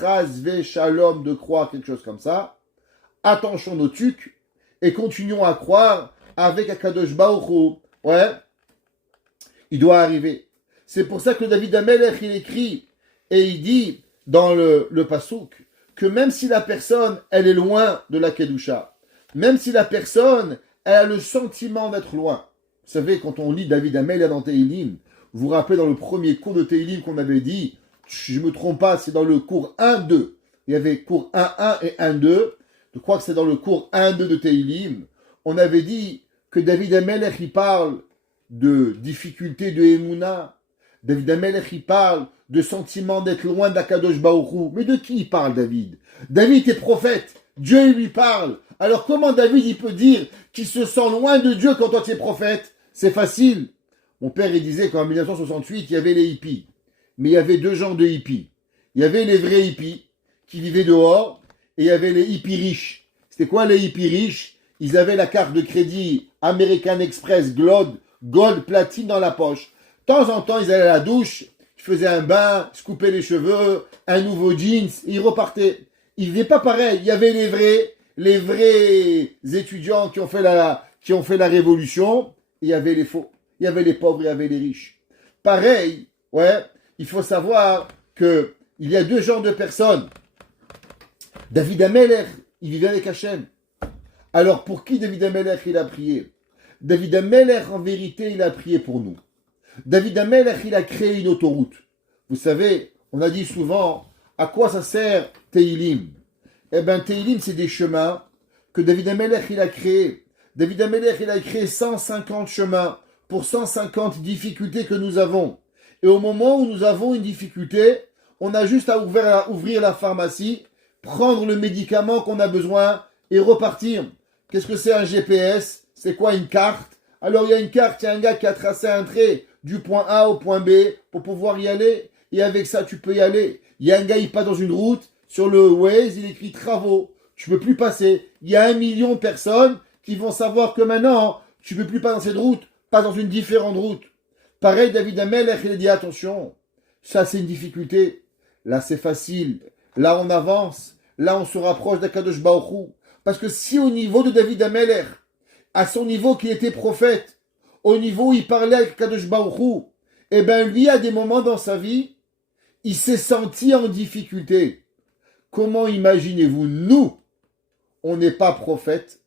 Chazve Shalom, de croire quelque chose comme ça. Attention nos tucs et continuons à croire avec Akadosh Baruch Hu. Ouais, il doit arriver. C'est pour ça que David Amelech, il écrit et il dit dans le pasouk que même si la personne, elle est loin de la Kedusha, même si la personne, elle a le sentiment d'être loin. Vous savez, quand on lit David Amelech dans Teilim, vous vous rappelez dans le premier cours de Teilim qu'on avait dit, je ne me trompe pas, c'est dans le cours 1-2. Il y avait cours 1-1 et 1-2. Je crois que c'est dans le cours 1-2 de Teilim. On avait dit que David Amelech, il parle de difficultés de Emouna. David Amelech, il parle de sentiment d'être loin d'Akadosh Baruch Hu. Mais de qui il parle, David? David est prophète. Dieu lui parle. Alors comment David, il peut dire qu'il se sent loin de Dieu quand toi tu es prophète? C'est facile. Mon père, il disait qu'en 1968, il y avait les hippies. Mais il y avait deux genres de hippies. Il y avait les vrais hippies qui vivaient dehors et il y avait les hippies riches. C'était quoi les hippies riches? Ils avaient la carte de crédit American Express Gold platine dans la poche. De temps en temps, ils allaient à la douche, ils faisaient un bain, ils se coupaient les cheveux, un nouveau jeans, et ils repartaient. Ils faisaient pas pareil. Il y avait les vrais étudiants qui ont fait la révolution, et il y avait les faux. Il y avait les pauvres, il y avait les riches. Pareil, ouais, il faut savoir que il y a deux genres de personnes. David Amelech, il vivait avec Hachem. Alors pour qui David Amelech il a prié? David Amelech, en vérité, il a prié pour nous. David Amelech, il a créé une autoroute. Vous savez, on a dit souvent, à quoi ça sert Teilim? Eh bien, Teilim, c'est des chemins que David Amelech, il a créés. David Amelech, il a créé 150 chemins pour 150 difficultés que nous avons. Et au moment où nous avons une difficulté, on a juste à ouvrir la pharmacie, prendre le médicament qu'on a besoin et repartir. Qu'est-ce que c'est un GPS? C'est quoi une carte? Alors il y a une carte, il y a un gars qui a tracé un trait du point A au point B pour pouvoir y aller. Et avec ça, tu peux y aller. Il y a un gars, il passe dans une route, sur le Waze, il écrit travaux. Tu ne peux plus passer. Il y a 1 million de personnes qui vont savoir que maintenant, tu ne peux plus passer dans cette route, pas dans une différente route. Pareil, David Amelech, il a dit attention, ça c'est une difficulté. Là c'est facile. Là on avance. Là on se rapproche d'Akadosh Baruch Hu. Parce que si au niveau de David Amelech, à son niveau qui était prophète, au niveau où il parlait avec Akadosh Baruch Hu, eh bien lui à des moments dans sa vie, il s'est senti en difficulté. Comment imaginez-vous, nous, on n'est pas prophète,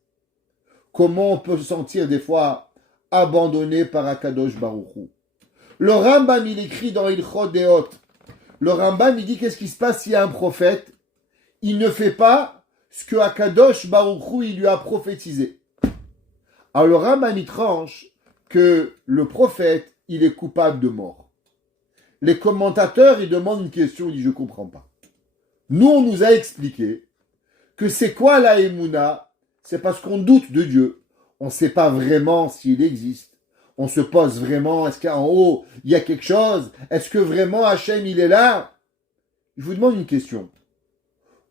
comment on peut se sentir des fois abandonné par Akadosh Baruch Hu? Le Rambam, il écrit dans Ilchot Deot. Le Rambam, il dit qu'est-ce qui se passe s'il y a un prophète? Il ne fait pas ce que Akadosh Baruch Hu, il lui a prophétisé. Alors le Rambam il tranche que le prophète, il est coupable de mort. Les commentateurs, ils demandent une question, ils disent, je ne comprends pas. Nous, on nous a expliqué que c'est quoi la Emouna? C'est parce qu'on doute de Dieu. On ne sait pas vraiment s'il existe. On se pose vraiment, est-ce qu'en haut, il y a quelque chose? Est-ce que vraiment Hachem, il est là? Je vous demande une question.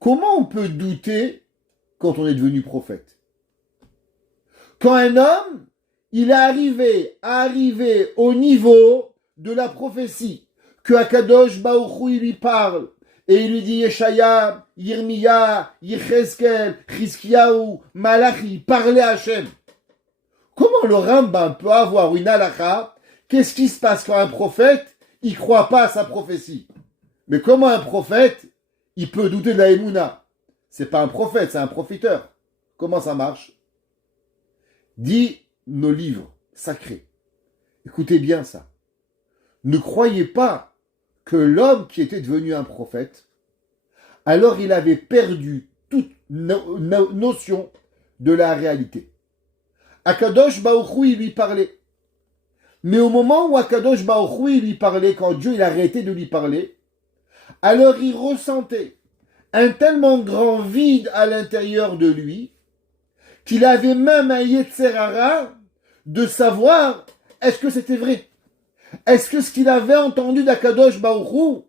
Comment on peut douter quand on est devenu prophète? Quand un homme, il est arrivé au niveau de la prophétie, que Akadosh Baruch Hu, il lui parle, et il lui dit Yeshaya, Yirmiya, Yecheskel, Chizkiyahu, Malachi, parlez à Hachem. Comment le Rambam peut avoir une halakha? Qu'est-ce qui se passe quand un prophète, il croit pas à sa prophétie? Mais comment un prophète, il peut douter de la Emouna? C'est pas un prophète, c'est un profiteur. Comment ça marche? Dit nos livres sacrés. Écoutez bien ça. Ne croyez pas que l'homme qui était devenu un prophète, alors il avait perdu toute notion de la réalité. Akadosh Baruch Hu, il lui parlait. Mais au moment où Akadosh Baruch Hu, il lui parlait, quand Dieu il arrêtait de lui parler, alors il ressentait un tellement grand vide à l'intérieur de lui qu'il avait même un Yetzer Hara de savoir est-ce que c'était vrai. Est-ce que ce qu'il avait entendu d'Akadosh Baruch Hu,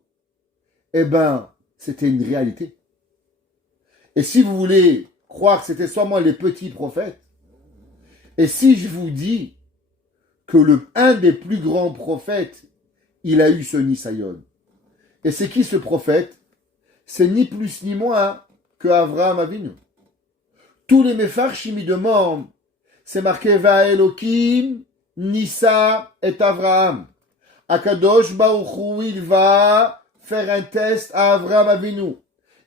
eh ben, c'était une réalité. Et si vous voulez croire que c'était seulement les petits prophètes, et si je vous dis que un des plus grands prophètes, il a eu ce Nisayon. Et c'est qui ce prophète? C'est ni plus ni moins que Avraham Avinu. Tous les Mefarshim me demandent, c'est marqué Vaelokim, Nissa et Avraham. Akadosh Baruch Hu, il va faire un test à Avraham Avinu.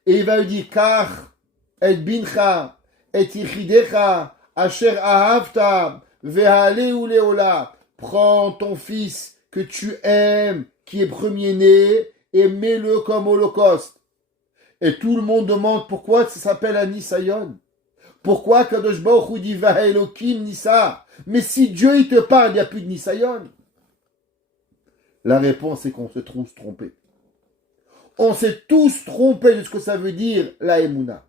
Et il va lui dire, Kach, et bincha, et ichidecha, asher ahavta, vehaleu leola. Prends ton fils que tu aimes, qui est premier-né, et mets-le comme holocauste. Et tout le monde demande pourquoi ça s'appelle un Nisayon. Pourquoi Kadosh Baruch Hu dit Vahelokim Nissa? Mais si Dieu il te parle, il n'y a plus de Nisayon. La réponse est qu'on s'est tous trompés. On s'est tous trompés de ce que ça veut dire la Emouna.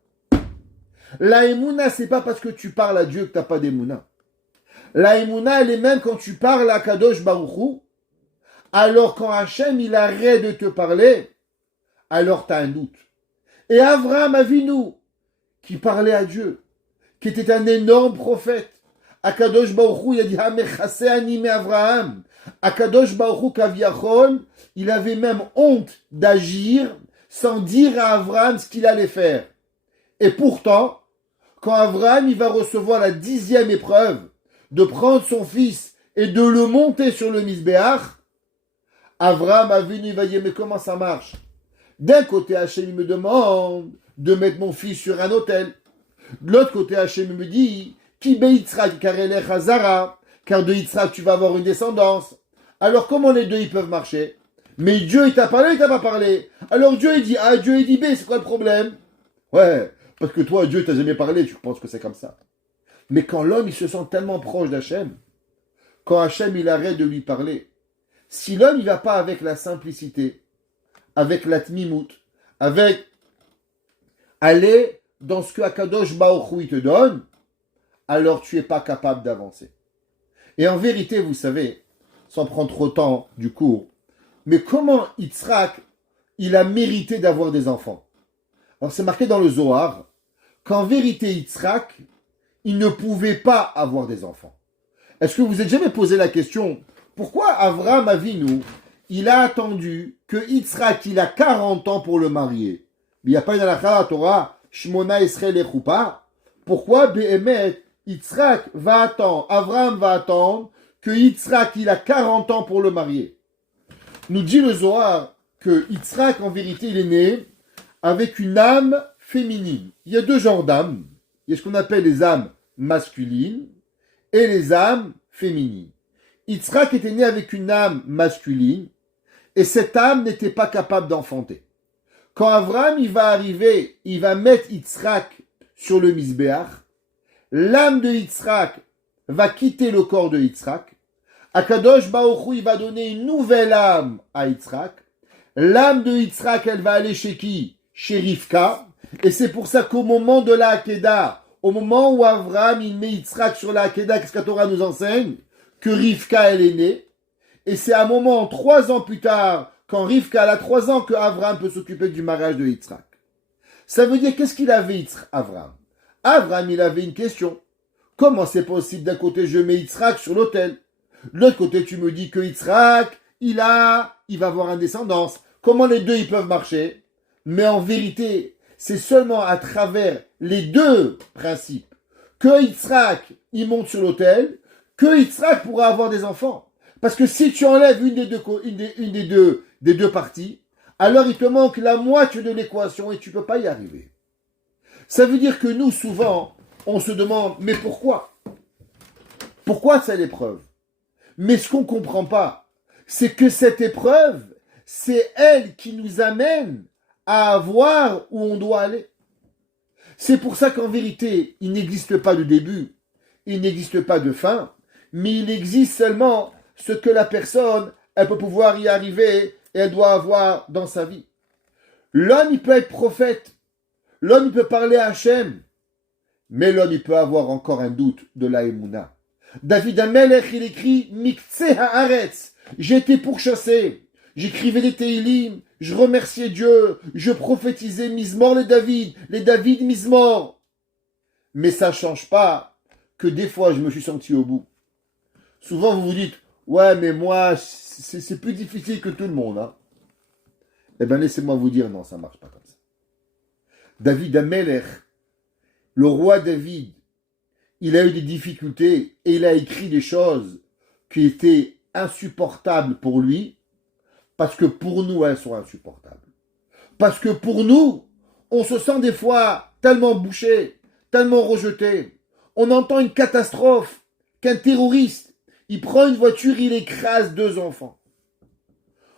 La Emouna, c'est pas parce que tu parles à Dieu que tu n'as pas d'Emouna. La Emouna, elle est même quand tu parles à Kadosh Baruch Hu. Alors quand Hachem, il arrête de te parler, alors tu as un doute. Et Avraham Avinu, qui parlait à Dieu, qui était un énorme prophète, Akadosh Baruch Hu, il a dit Hamechase animé Avraham. Akadosh Baruch Hu Kaviachol, il avait même honte d'agir sans dire à Avraham ce qu'il allait faire. Et pourtant, quand Avraham il va recevoir la 10e épreuve de prendre son fils et de le monter sur le Misbéach, Avraham a venu, il va dire mais comment ça marche? D'un côté, Hachem me demande de mettre mon fils sur un autel. De l'autre côté, Hachem me dit Ki be'itzrak karelech hazara, car de Yitzhak tu vas avoir une descendance. Alors comment les deux ils peuvent marcher? Mais Dieu il t'a parlé, il t'a pas parlé. Alors Dieu il dit A, Dieu il dit B, c'est quoi le problème? Ouais, parce que toi Dieu t'a jamais parlé, tu penses que c'est comme ça. Mais quand l'homme il se sent tellement proche d'Hachem, quand Hachem il arrête de lui parler, si l'homme il va pas avec la simplicité, avec la tmimout, avec aller dans ce que Akadosh Baruch Hu te donne, alors tu n'es pas capable d'avancer. Et en vérité, vous savez, sans prendre trop de temps du cours, mais comment Yitzhak, il a mérité d'avoir des enfants? Alors c'est marqué dans le Zohar qu'en vérité Yitzhak, il ne pouvait pas avoir des enfants. Est-ce que vous vous êtes jamais posé la question, pourquoi Avraham Avinu, il a attendu que Yitzhak, il a 40 ans pour le marier? Il n'y a pas une halakha à la Torah, Shmona Esrei Lechoupa. Pourquoi Behemet, Yitzhak va attendre, Avraham va attendre que Yitzhak, il a 40 ans pour le marier? Nous dit le Zohar que Yitzhak, en vérité, il est né avec une âme féminine. Il y a deux genres d'âmes. Il y a ce qu'on appelle les âmes masculines et les âmes féminines. Yitzhak était né avec une âme masculine et cette âme n'était pas capable d'enfanter. Quand Avraham il va arriver, il va mettre Yitzhak sur le Misbéach. L'âme de Yitzhak va quitter le corps de Yitzhak. Akadosh Baruch Hu, il va donner une nouvelle âme à Yitzhak. L'âme de Yitzhak, elle va aller chez qui? Chez Rivka. Et c'est pour ça qu'au moment de la Hakeda, au moment où Avraham il met Yitzhak sur la Hakeda, qu'est-ce que la Torah nous enseigne? Que Rivka, elle est née. Et c'est un moment, 3 ans plus tard, quand Rivka a 3 ans, que Avraham peut s'occuper du mariage de Yitzhak. Ça veut dire, qu'est-ce qu'il avait, Avraham? Avraham, il avait une question. Comment c'est possible? D'un côté, je mets Yitzhak sur l'autel. De l'autre côté, tu me dis que Yitzhak, il va avoir une descendance. Comment les deux, ils peuvent marcher? Mais en vérité, c'est seulement à travers les deux principes que Yitzhak, il monte sur l'autel, que Yitzhak pourra avoir des enfants. Parce que si tu enlèves une des deux parties, alors il te manque la moitié de l'équation et tu ne peux pas y arriver. Ça veut dire que nous, souvent, on se demande, mais pourquoi? Pourquoi c'est l'épreuve? Mais ce qu'on ne comprend pas, c'est que cette épreuve, c'est elle qui nous amène à voir où on doit aller. C'est pour ça qu'en vérité, il n'existe pas de début, il n'existe pas de fin, mais il existe seulement ce que la personne, elle peut pouvoir y arriver et elle doit avoir dans sa vie. L'homme, il peut être prophète, l'homme, il peut parler à Hachem, mais l'homme, il peut avoir encore un doute de la Emouna. David Amelech, il écrit Miktseh Haaretz. J'étais pourchassé, j'écrivais des Teilim, je remerciais Dieu, je prophétisais Mizmor les David Mizmor. Mais ça ne change pas que des fois je me suis senti au bout. Souvent vous vous dites, ouais mais moi c'est plus difficile que tout le monde. Hein. Eh bien laissez-moi vous dire, non ça ne marche pas comme ça. David Amelech, le roi David, il a eu des difficultés et il a écrit des choses qui étaient insupportables pour lui, parce que pour nous, elles sont insupportables. Parce que pour nous, on se sent des fois tellement bouché, tellement rejeté. On entend une catastrophe, qu'un terroriste, il prend une voiture, il écrase 2 enfants.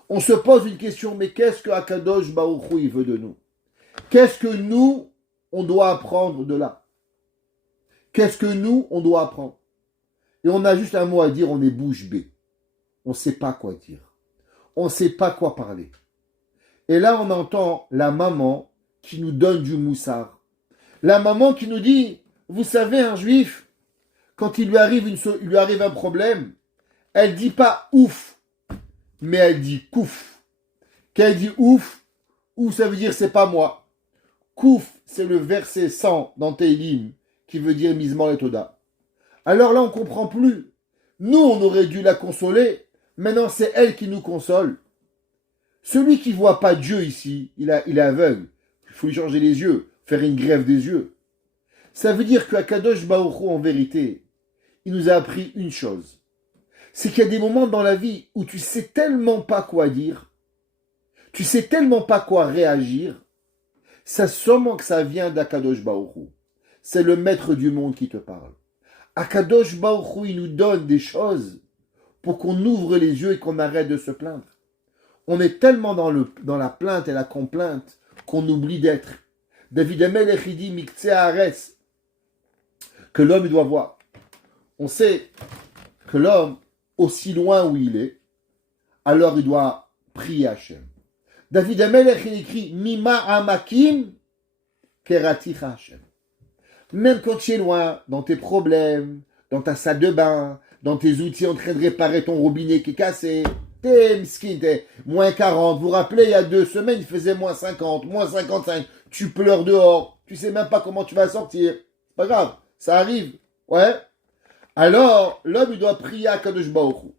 On se pose une question, mais qu'est-ce que Akadosh Baruch Hu, il veut de nous? Qu'est-ce que nous, on doit apprendre de là? Qu'est-ce que nous, on doit apprendre? Et on a juste un mot à dire, on est bouche bée. On ne sait pas quoi dire. On ne sait pas quoi parler. Et là, on entend la maman qui nous donne du moussard. La maman qui nous dit, vous savez, un juif, quand il lui arrive un problème, elle dit pas ouf, mais elle dit kouf. Quand elle dit ouf, ça veut dire c'est pas moi. Kouf, c'est le verset 100 dans Teilim, qui veut dire Mizmor et Toda. Alors là, on ne comprend plus. Nous, on aurait dû la consoler. Maintenant, c'est elle qui nous console. Celui qui ne voit pas Dieu ici, il est aveugle. Il faut lui changer les yeux, faire une greffe des yeux. Ça veut dire qu'Akadosh Baruch Hu, en vérité, il nous a appris une chose. C'est qu'il y a des moments dans la vie où tu sais tellement pas quoi dire, tu sais tellement pas quoi réagir, c'est sûrement que ça vient d'Akadosh Baruch Hu. C'est le maître du monde qui te parle. Akadosh Baruch Hu, il nous donne des choses pour qu'on ouvre les yeux et qu'on arrête de se plaindre. On est tellement dans la plainte et la complainte qu'on oublie d'être. David Amelech, il dit Miktseh Haaretz, que l'homme doit voir. On sait que l'homme, aussi loin où il est, alors il doit prier Hachem. David Amelech, il écrit Mima Amakim Kerati Hachem. Même quand tu es loin, dans tes problèmes, dans ta salle de bain, dans tes outils en train de réparer ton robinet qui est cassé, t'es miskin, t'es moins 40. Vous vous rappelez, il y a 2 semaines, il faisait moins 50, moins 55. Tu pleures dehors, tu sais même pas comment tu vas sortir. C'est pas grave, ça arrive. Ouais. Alors, l'homme, il doit prier à Kadosh Baruch Hu.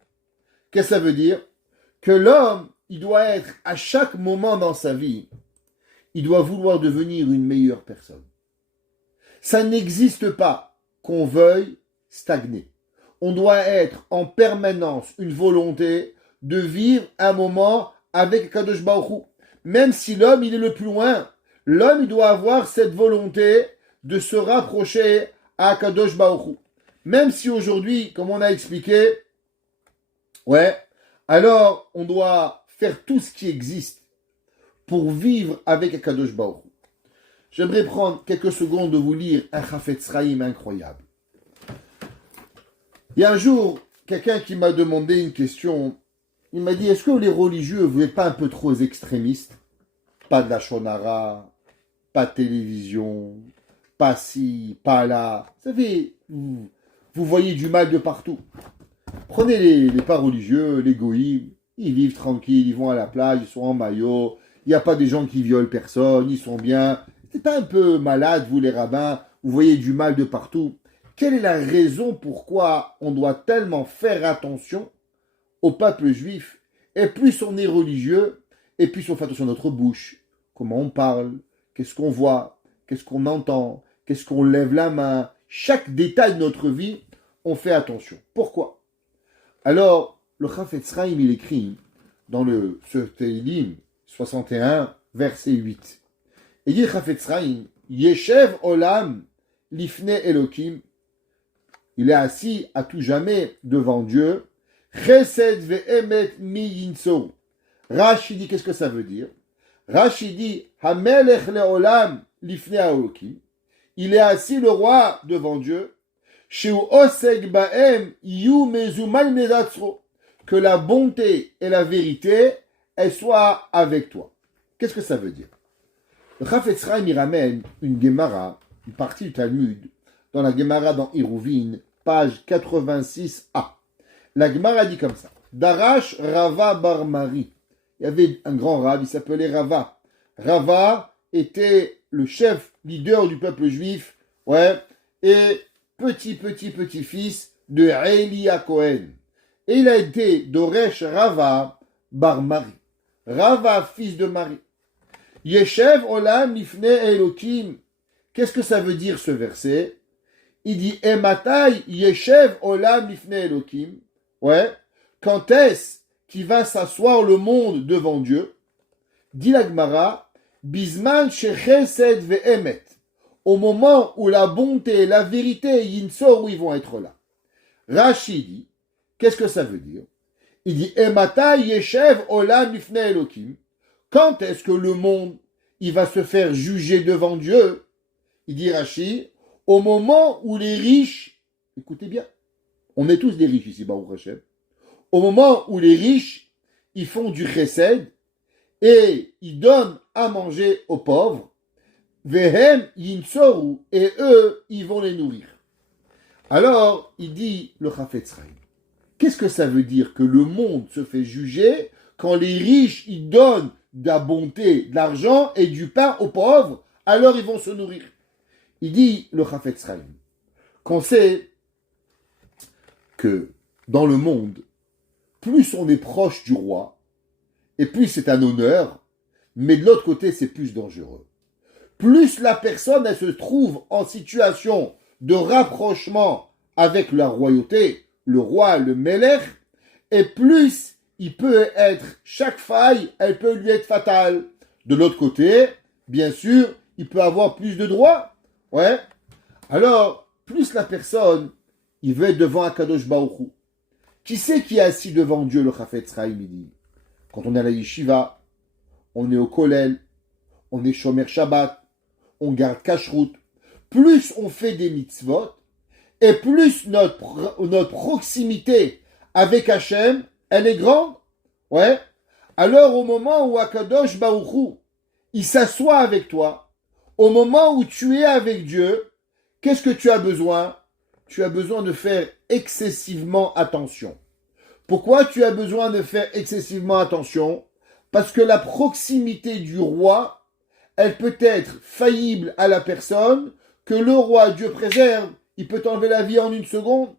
Qu'est-ce que ça veut dire? Que l'homme, il doit être, à chaque moment dans sa vie, il doit vouloir devenir une meilleure personne. Ça n'existe pas qu'on veuille stagner. On doit être en permanence une volonté de vivre un moment avec Kadosh Baruch Hu. Même si l'homme, il est le plus loin, l'homme, il doit avoir cette volonté de se rapprocher à Kadosh Baruch Hu. Même si aujourd'hui, comme on a expliqué, ouais, alors on doit faire tout ce qui existe pour vivre avec Kadosh Baruch Hu. j'aimerais prendre quelques secondes de vous lire un Chafetz Chaim incroyable. Il y a un jour, quelqu'un qui m'a demandé une question. Il m'a dit, est-ce que les religieux, vous n'êtes pas un peu trop extrémistes? Pas de la shonara, pas de télévision, pas ci, pas là. Vous savez, vous voyez du mal de partout. Prenez les pas religieux, les goïms, ils vivent tranquilles, ils vont à la plage, ils sont en maillot, il n'y a pas des gens qui violent personne, ils sont bien. C'est pas un peu malade, vous les rabbins, vous voyez du mal de partout. Quelle est la raison pourquoi on doit tellement faire attention au peuple juif? Et plus on est religieux, et plus on fait attention à notre bouche, comment on parle, qu'est-ce qu'on voit, qu'est-ce qu'on entend, qu'est-ce qu'on lève la main. Chaque détail de notre vie, on fait attention. Pourquoi? Alors, le Chafetz Chaim, il écrit dans ce Teilim 61, verset 8. Il dit Chafetz Chaim, Yeshev Olam Lifne Elokim. Il est assis à tout jamais devant Dieu. Chesed ve'emet mi yinso. Rashi dit, qu'est-ce que ça veut dire? Rashi dit, Hamelech le'olam lifne Elokim. Il est assis le roi devant Dieu. Sheu oseg ba'em yu mezumal mezatzro. Que la bonté et la vérité, elles soient avec toi. Qu'est-ce que ça veut dire? Le Chafetz Chaim, il ramène une Gemara, une partie du Talmud, dans la Gemara dans Iruvin, page 86a. La Gemara dit comme ça. Darash Rava Bar Mari. Il y avait un grand rab, il s'appelait Rava. Rava était le chef, leader du peuple juif, et petit-fils de Elia Cohen. Et il a été Doresh Rava Bar Mari. Rava, fils de Marie. Yeshev Olam Lifne Elokim. Qu'est-ce que ça veut dire ce verset? Il dit Ematai Yeshev Olam Lifne Elokim. Quand est-ce qu'il va s'asseoir le monde devant Dieu? Dit la Gemara, Bisman Shechesed Ve'emet. Au moment où la bonté et la vérité, Yinsor, où ils vont être là. Rashi dit, qu'est-ce que ça veut dire? Il dit Ematai Yeshev Olam Lifne Elokim. Quand est-ce que le monde, il va se faire juger devant Dieu? Il dit Rashi, au moment où les riches, écoutez bien, on est tous des riches ici, Baruch Hashem, au moment où les riches, ils font du chesed, et ils donnent à manger aux pauvres, vehem yinsoru, et eux, ils vont les nourrir. Alors, il dit le Chafetz Chaim, qu'est-ce que ça veut dire que le monde se fait juger quand les riches, ils donnent de la bonté, de l'argent et du pain aux pauvres, alors ils vont se nourrir? Il dit, le Chafetz Chaim, qu'on sait que dans le monde, plus on est proche du roi, et plus c'est un honneur, mais de l'autre côté, c'est plus dangereux. Plus la personne, elle se trouve en situation de rapprochement avec la royauté, le roi, le Melech, et plus il peut être, chaque faille, elle peut lui être fatale. De l'autre côté, bien sûr, il peut avoir plus de droits. Alors, plus la personne, il veut être devant Akadosh Baruch Hu. Qui c'est qui est assis devant Dieu, le Chafetz Chaim, il dit? Quand on est à la yeshiva, on est au kollel, on est shomer Shabbat, on garde kashrut. Plus on fait des mitzvot, et plus notre proximité avec Hachem, elle est grande. Alors au moment où Akadosh Baruch Hu, il s'assoit avec toi, au moment où tu es avec Dieu, qu'est-ce que tu as besoin? Tu as besoin de faire excessivement attention. Pourquoi tu as besoin de faire excessivement attention? Parce que la proximité du roi, elle peut être faillible à la personne, que le roi, Dieu préserve, il peut t'enlever la vie en une seconde.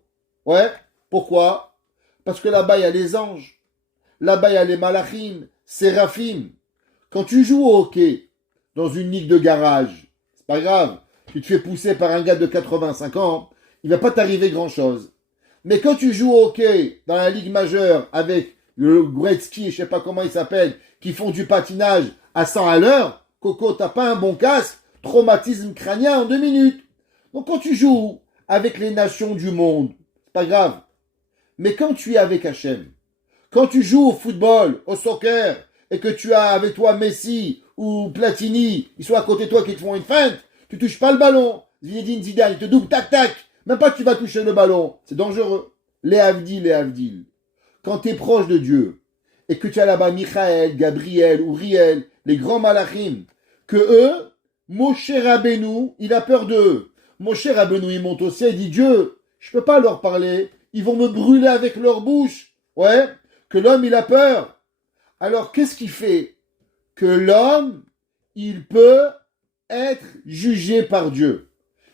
Pourquoi? Parce que là-bas, il y a les anges. Là-bas, il y a les malachim, séraphim. Quand tu joues au hockey dans une ligue de garage, c'est pas grave. Tu te fais pousser par un gars de 85 ans, il va pas t'arriver grand-chose. Mais quand tu joues au hockey dans la ligue majeure avec le Gretzky, je sais pas comment il s'appelle, qui font du patinage à 100 à l'heure, Coco, t'as pas un bon casque, traumatisme crânien en 2 minutes. Donc quand tu joues avec les nations du monde, c'est pas grave. Mais quand tu es avec Hachem, quand tu joues au football, au soccer, et que tu as avec toi Messi ou Platini, ils sont à côté de toi qui te font une feinte, tu touches pas le ballon. Zinedine Zidane, il te double, tac, tac. Même pas que tu vas toucher le ballon. C'est dangereux. Les Havdil. Quand tu es proche de Dieu, et que tu as là-bas Michael, Gabriel, Uriel, les grands malachim, que eux, Moshe Rabbeinu, il a peur d'eux. Moshe Rabbeinu, il monte au ciel, il dit Dieu, je peux pas leur parler, ils vont me brûler avec leur bouche. Ouais, que l'homme, il a peur. Alors, qu'est-ce qui fait que l'homme, il peut être jugé par Dieu?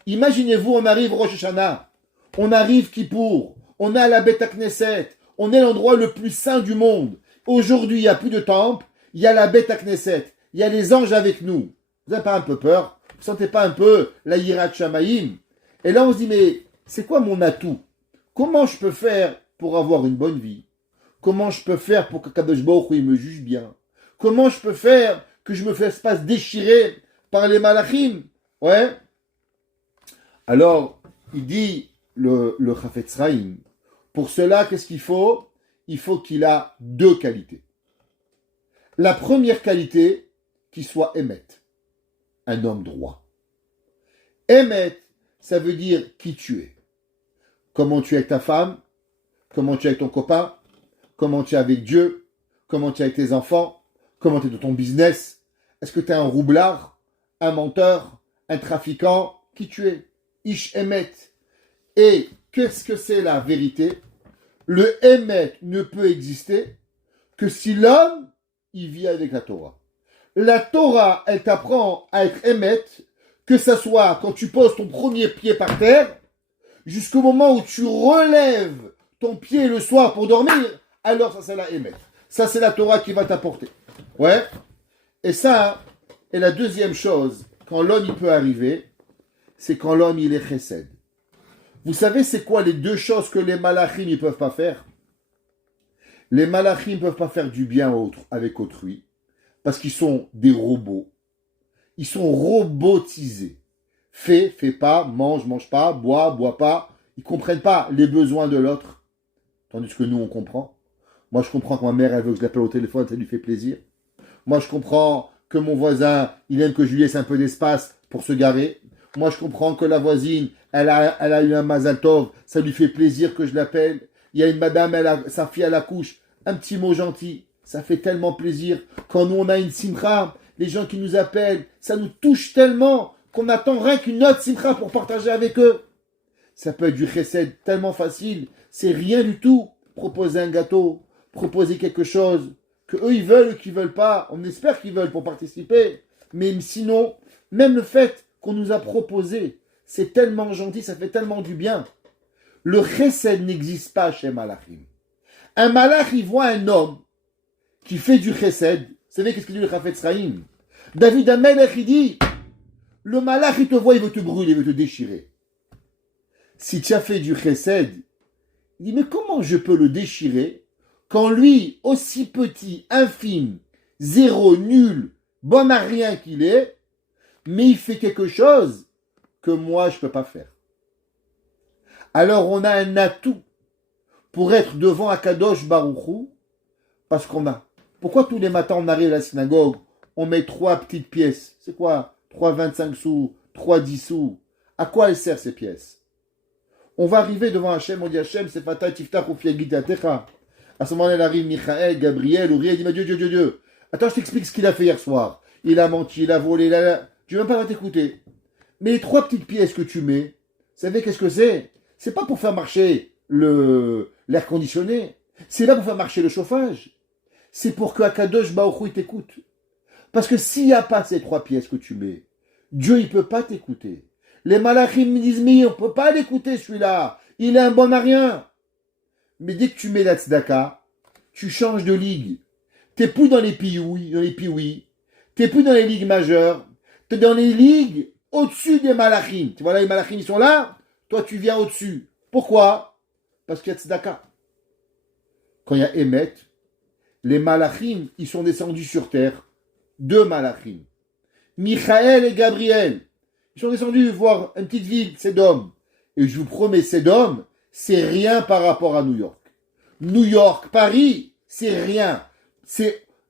Imaginez-vous, on arrive Rosh Hashanah, on arrive Kippour, on est à la Beth Knesset, on est l'endroit le plus saint du monde. Aujourd'hui, il n'y a plus de temple, il y a la Beth Knesset, il y a les anges avec nous. Vous n'avez pas un peu peur? Vous ne sentez pas un peu la Yirat Shamayim? Et là, on se dit, mais c'est quoi mon atout? Comment je peux faire pour avoir une bonne vie? Comment je peux faire pour que Kadosh Baruch Hu, il me juge bien? Comment je peux faire que je me fasse pas déchirer par les malachim? Ouais. Alors, il dit le Chafetz Chaim, pour cela, qu'est-ce qu'il faut? Il faut qu'il a deux qualités. La première qualité, qu'il soit Emet, un homme droit. Emet, ça veut dire qui tu es. Comment tu es avec ta femme, comment tu es avec ton copain, comment tu es avec Dieu, comment tu es avec tes enfants, comment tu es dans ton business. Est-ce que tu es un roublard, un menteur, un trafiquant? Qui tu es? Ish Emet. Et qu'est-ce que c'est la vérité? Le Emet ne peut exister que si l'homme, il vit avec la Torah. La Torah, elle t'apprend à être Emet, que ça soit quand tu poses ton premier pied par terre, jusqu'au moment où tu relèves ton pied le soir pour dormir, alors ça c'est la Emet. Ça c'est la Torah qui va t'apporter. Ouais. Et ça, et la deuxième chose, quand l'homme il peut arriver, c'est quand l'homme il est chesed. Vous savez c'est quoi les deux choses que les malachim ne peuvent pas faire? Les malachim ne peuvent pas faire du bien avec autrui, parce qu'ils sont des robots. Ils sont robotisés. Fais pas, mange pas, bois pas. Ils ne comprennent pas les besoins de l'autre. Tandis que nous, on comprend. Moi, je comprends que ma mère, elle veut que je l'appelle au téléphone, ça lui fait plaisir. Moi, je comprends que mon voisin, il aime que je lui laisse un peu d'espace pour se garer. Moi, je comprends que la voisine, elle a eu un Mazal Tov, ça lui fait plaisir que je l'appelle. Il y a une madame, sa fille à la couche, un petit mot gentil, ça fait tellement plaisir. Quand nous, on a une simcha, les gens qui nous appellent, ça nous touche tellement qu'on attend rien qu'une autre simcha pour partager avec eux. Ça peut être du chesed tellement facile, c'est rien du tout. Proposer un gâteau, proposer quelque chose, que eux ils veulent ou qu'ils veulent pas, on espère qu'ils veulent pour participer. Mais sinon, même le fait qu'on nous a proposé, c'est tellement gentil, ça fait tellement du bien. Le chesed n'existe pas chez Malachim. Un malach, il voit un homme qui fait du chesed. Vous savez qu'est-ce qu'il dit le Chafetz Chaim? David Amelech, il dit, le malach, il te voit, il veut te brûler, il veut te déchirer. Si tu as fait du chesed, il dit, mais comment je peux le déchirer quand lui, aussi petit, infime, zéro, nul, bon à rien qu'il est, mais il fait quelque chose que moi, je ne peux pas faire. Alors, on a un atout pour être devant Akadosh Baruch Hu, parce qu'on a. Pourquoi tous les matins, on arrive à la synagogue, on met 3 petites pièces? C'est quoi? 3 25 sous, 3 10 sous. À quoi elles servent ces pièces? On va arriver devant Hachem, on dit Hachem, c'est Fatah Tiftach ou Fiagitatecha. À ce moment-là, il arrive Michael, Gabriel, Uriel, il dit Dieu. Attends, je t'explique ce qu'il a fait hier soir. Il a menti, il a volé, je ne vais même pas t'écouter. Mais les 3 petites pièces que tu mets, vous savez qu'est-ce que c'est? C'est pas pour faire marcher l'air conditionné. C'est pas pour faire marcher le chauffage. C'est pour que Akadosh Baruch Hu t'écoute. Parce que s'il n'y a pas ces 3 pièces que tu mets, Dieu, il ne peut pas t'écouter. Les malachim me disent, mais on ne peut pas l'écouter celui-là. Il est un bon à rien. Mais dès que tu mets la tzedaka, tu changes de ligue. Tu n'es plus dans les piouis. Tu n'es plus dans les ligues majeures. Tu es dans les ligues au-dessus des malachim. Tu vois là, les malachim, ils sont là. Toi, tu viens au-dessus. Pourquoi? Parce qu'il y a tzedaka. Quand il y a Emet, les malachim, ils sont descendus sur terre. 2 malachim. Michael et Gabriel. Ils sont descendus voir une petite ville, Sédom. Et je vous promets, Sédom, c'est rien par rapport à New York. New York, Paris, c'est rien.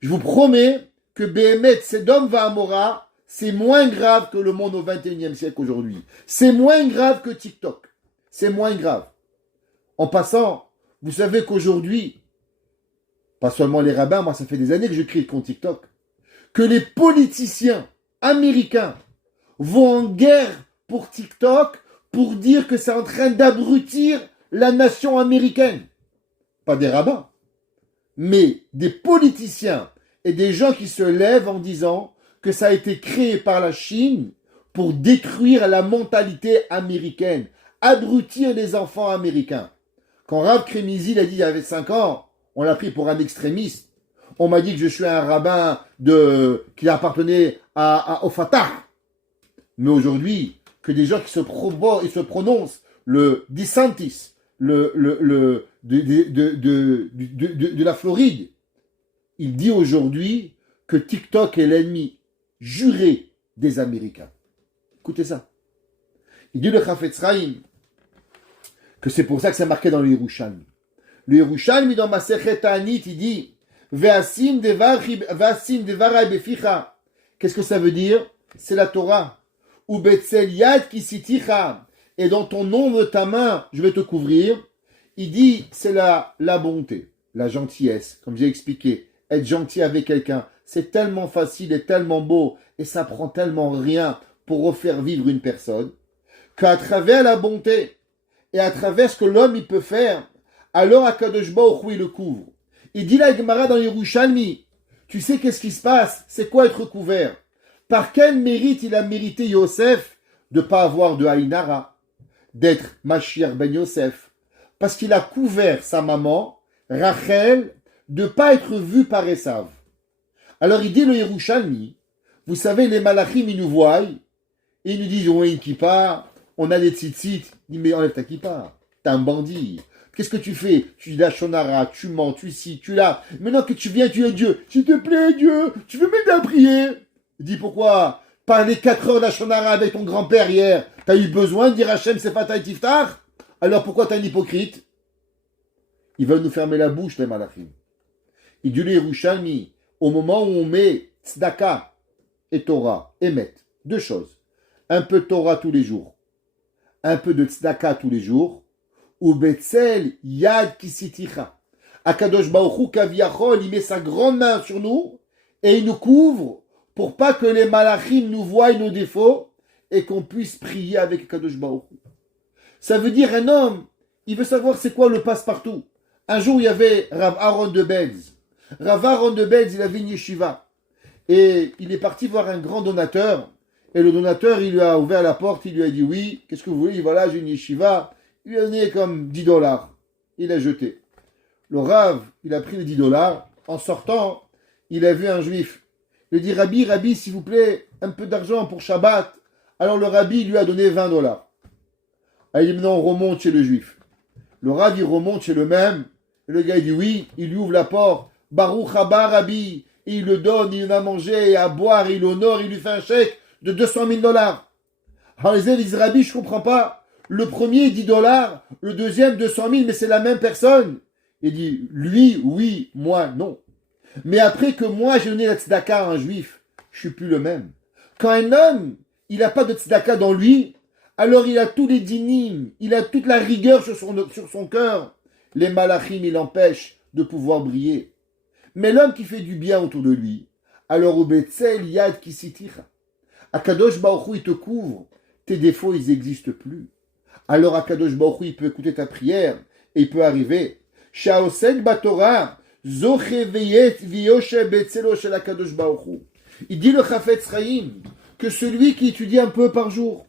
Je vous promets que Béhémet, Sedom Va'amora, c'est moins grave que le monde au XXIe siècle aujourd'hui. C'est moins grave que TikTok. C'est moins grave. En passant, vous savez qu'aujourd'hui, pas seulement les rabbins, moi ça fait des années que je crie contre TikTok, que les politiciens américains vont en guerre pour TikTok pour dire que c'est en train d'abrutir la nation américaine. Pas des rabbins, mais des politiciens et des gens qui se lèvent en disant que ça a été créé par la Chine pour détruire la mentalité américaine, abrutir les enfants américains. Quand Rav Kremizi l'a dit il y avait 5 ans, on l'a pris pour un extrémiste. On m'a dit que je suis un rabbin qui appartenait au Fatah. Mais aujourd'hui, que des gens qui se prononcent le DeSantis, de la Floride, il dit aujourd'hui que TikTok est l'ennemi juré des Américains. Écoutez ça. Il dit le Chafetz Chaim que c'est pour ça que c'est marqué dans le Yerushalmi. Le Yerushalmi dans Masechet Ta'anit, il dit Ve'asim devarai beficha. Qu'est-ce que ça veut dire? C'est la Torah. Ou betzel yad kisiticha. Et dans ton nom de ta main, je vais te couvrir. Il dit, c'est la bonté, la gentillesse, comme j'ai expliqué. Être gentil avec quelqu'un, c'est tellement facile et tellement beau, et ça prend tellement rien pour refaire vivre une personne, qu'à travers la bonté, et à travers ce que l'homme il peut faire, alors Akadosh Baruch Hu il le couvre. Il dit la Gemara dans Yerushalmi, tu sais qu'est-ce qui se passe? C'est quoi être couvert? Par quel mérite il a mérité Yosef de ne pas avoir de Haïnara, d'être Mashiach ben Yosef? Parce qu'il a couvert sa maman, Rachel, de ne pas être vu par Esav. Alors il dit le Yerushalmi, vous savez, les malachim, ils nous voient, et ils nous disent, on a une kippa, on a des tzitzit. Il dit, mais enlève ta kippa, t'es un bandit. Qu'est-ce que tu fais? Tu dis la shonara, tu mens, tu ci, tu là. Maintenant que tu viens, tu es Dieu. S'il te plaît, Dieu, tu veux m'aider à prier? Il dit, pourquoi? Parler 4 heures de la shonara avec ton grand-père hier, t'as eu besoin de dire Hachem Sefata et Tiftar? Alors pourquoi t'es un hypocrite? Ils veulent nous fermer la bouche, les malachim. Il dit le Yerushalmi, au moment où on met tzedaka et Torah, émet, 2 choses. Un peu de Torah tous les jours, un peu de tzedaka tous les jours, ou betzel yad kisiticha. Akadosh Baruch Hu kaviachol, il met sa grande main sur nous et il nous couvre pour pas que les malachim nous voient nos défauts et qu'on puisse prier avec Akadosh Baruch Hu. Ça veut dire un homme, il veut savoir c'est quoi le passe-partout. Un jour, il y avait Rav Aaron de Belz. Rav Aaron de Belz, il avait une yeshiva. Et il est parti voir un grand donateur. Et le donateur, il lui a ouvert la porte, il lui a dit oui, qu'est-ce que vous voulez? Voilà, j'ai une yeshiva. Il lui a donné comme $10. Il a jeté. Le Rav, il a pris les $10. En sortant, il a vu un juif. Il lui a dit, Rabbi, s'il vous plaît, un peu d'argent pour Shabbat. Alors le Rabbi lui a donné $20. Alors il dit, maintenant on remonte chez le juif. Le Rav, il remonte chez le même. Et le gars, il dit oui, il lui ouvre la porte. Baruch haba Rabbi. Et il le donne, il a mangé et à boire, il honore, il lui fait un chèque de $200,000. Alors les élèves disent, Rabbi, je comprends pas. Le premier, $10, le deuxième, 200,000, mais c'est la même personne. Il dit, lui, oui, moi, non. Mais après que moi, j'ai donné la tzedaka à un juif, je suis plus le même. Quand un homme, il n'a pas de tzedaka dans lui, alors il a tous les dinim, il a toute la rigueur sur son cœur. Les malachim, il empêche de pouvoir briller. Mais l'homme qui fait du bien autour de lui, alors au Betzel Yad Kisitira, Akadosh Baruch Hu, il te couvre, tes défauts, ils n'existent plus. Alors Akadosh Baruch Hu, il peut écouter ta prière, et il peut arriver. Shaosek Batora, Zoche Veyet Viyoshe Betzelo Shel Akadosh Baruch Hu. Il dit le Chafetz Chaim, que celui qui étudie un peu par jour,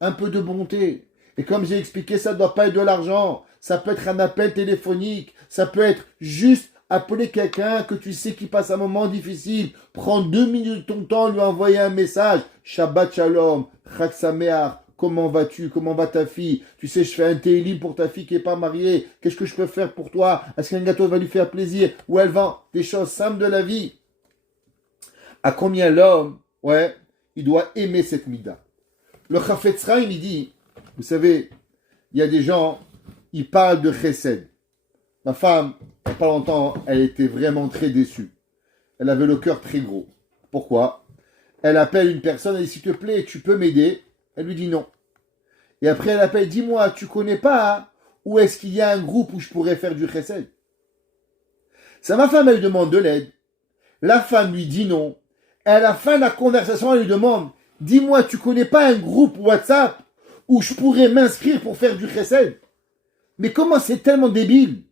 un peu de bonté, et comme j'ai expliqué, ça ne doit pas être de l'argent, ça peut être un appel téléphonique, ça peut être juste appeler quelqu'un que tu sais qui passe un moment difficile, prendre 2 minutes de ton temps, lui envoyer un message, Shabbat Shalom, Chag Sameach, comment vas-tu, comment va ta fille, tu sais je fais un télim pour ta fille qui n'est pas mariée, qu'est-ce que je peux faire pour toi, est-ce qu'un gâteau va lui faire plaisir, ou elle vend des choses simples de la vie. À combien l'homme, il doit aimer cette mida. Le Chafetz Chaim, il dit, vous savez, il y a des gens, ils parlent de chesed. Ma femme, il n'y a pas longtemps, elle était vraiment très déçue. elle avait le cœur très gros. Pourquoi? Elle appelle une personne, elle dit, s'il te plaît, tu peux m'aider? Elle lui dit non. Et après, elle appelle, dis-moi, tu connais pas hein, où est-ce qu'il y a un groupe où je pourrais faire du chesed? Ça, ma femme, elle lui demande de l'aide. La femme lui dit non. Et à la fin de la conversation, elle lui demande, dis-moi, tu connais pas un groupe WhatsApp où je pourrais m'inscrire pour faire du chesed? Mais comment c'est tellement débile?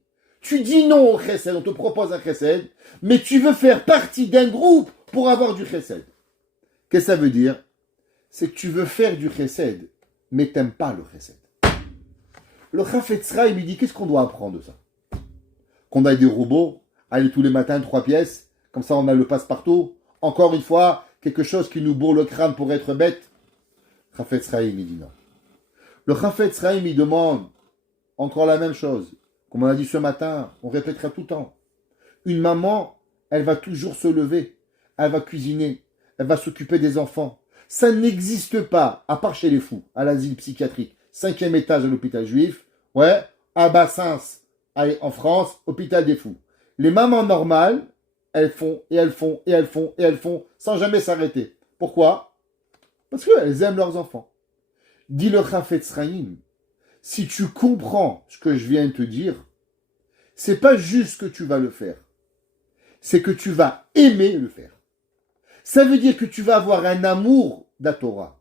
Tu dis non au chesed, on te propose un chesed, mais tu veux faire partie d'un groupe pour avoir du chesed. Qu'est-ce que ça veut dire? C'est que tu veux faire du chesed, mais t'aimes pas le chesed. Le Chafetz Chaim, il lui dit, qu'est-ce qu'on doit apprendre de ça? Qu'on a des robots, aller tous les matins 3 pièces, comme ça on a le passe-partout. Encore une fois, quelque chose qui nous bourre le crâne pour être bête. Chafetz Chaim, il dit non. Le Chafetz Chaim, il demande encore la même chose. Comme on a dit ce matin, on répétera tout le temps. Une maman, elle va toujours se lever, elle va cuisiner, elle va s'occuper des enfants. Ça n'existe pas, à part chez les fous, à l'asile psychiatrique, 5e étage de l'hôpital juif, ouais, à Bassins, en France, hôpital des fous. Les mamans normales, elles font, et elles font, et elles font, et elles font, sans jamais s'arrêter. Pourquoi? Parce qu'elles aiment leurs enfants. Dit le Chafetz Chaim, si tu comprends ce que je viens de te dire, c'est pas juste que tu vas le faire, c'est que tu vas aimer le faire. Ça veut dire que tu vas avoir un amour de la Torah,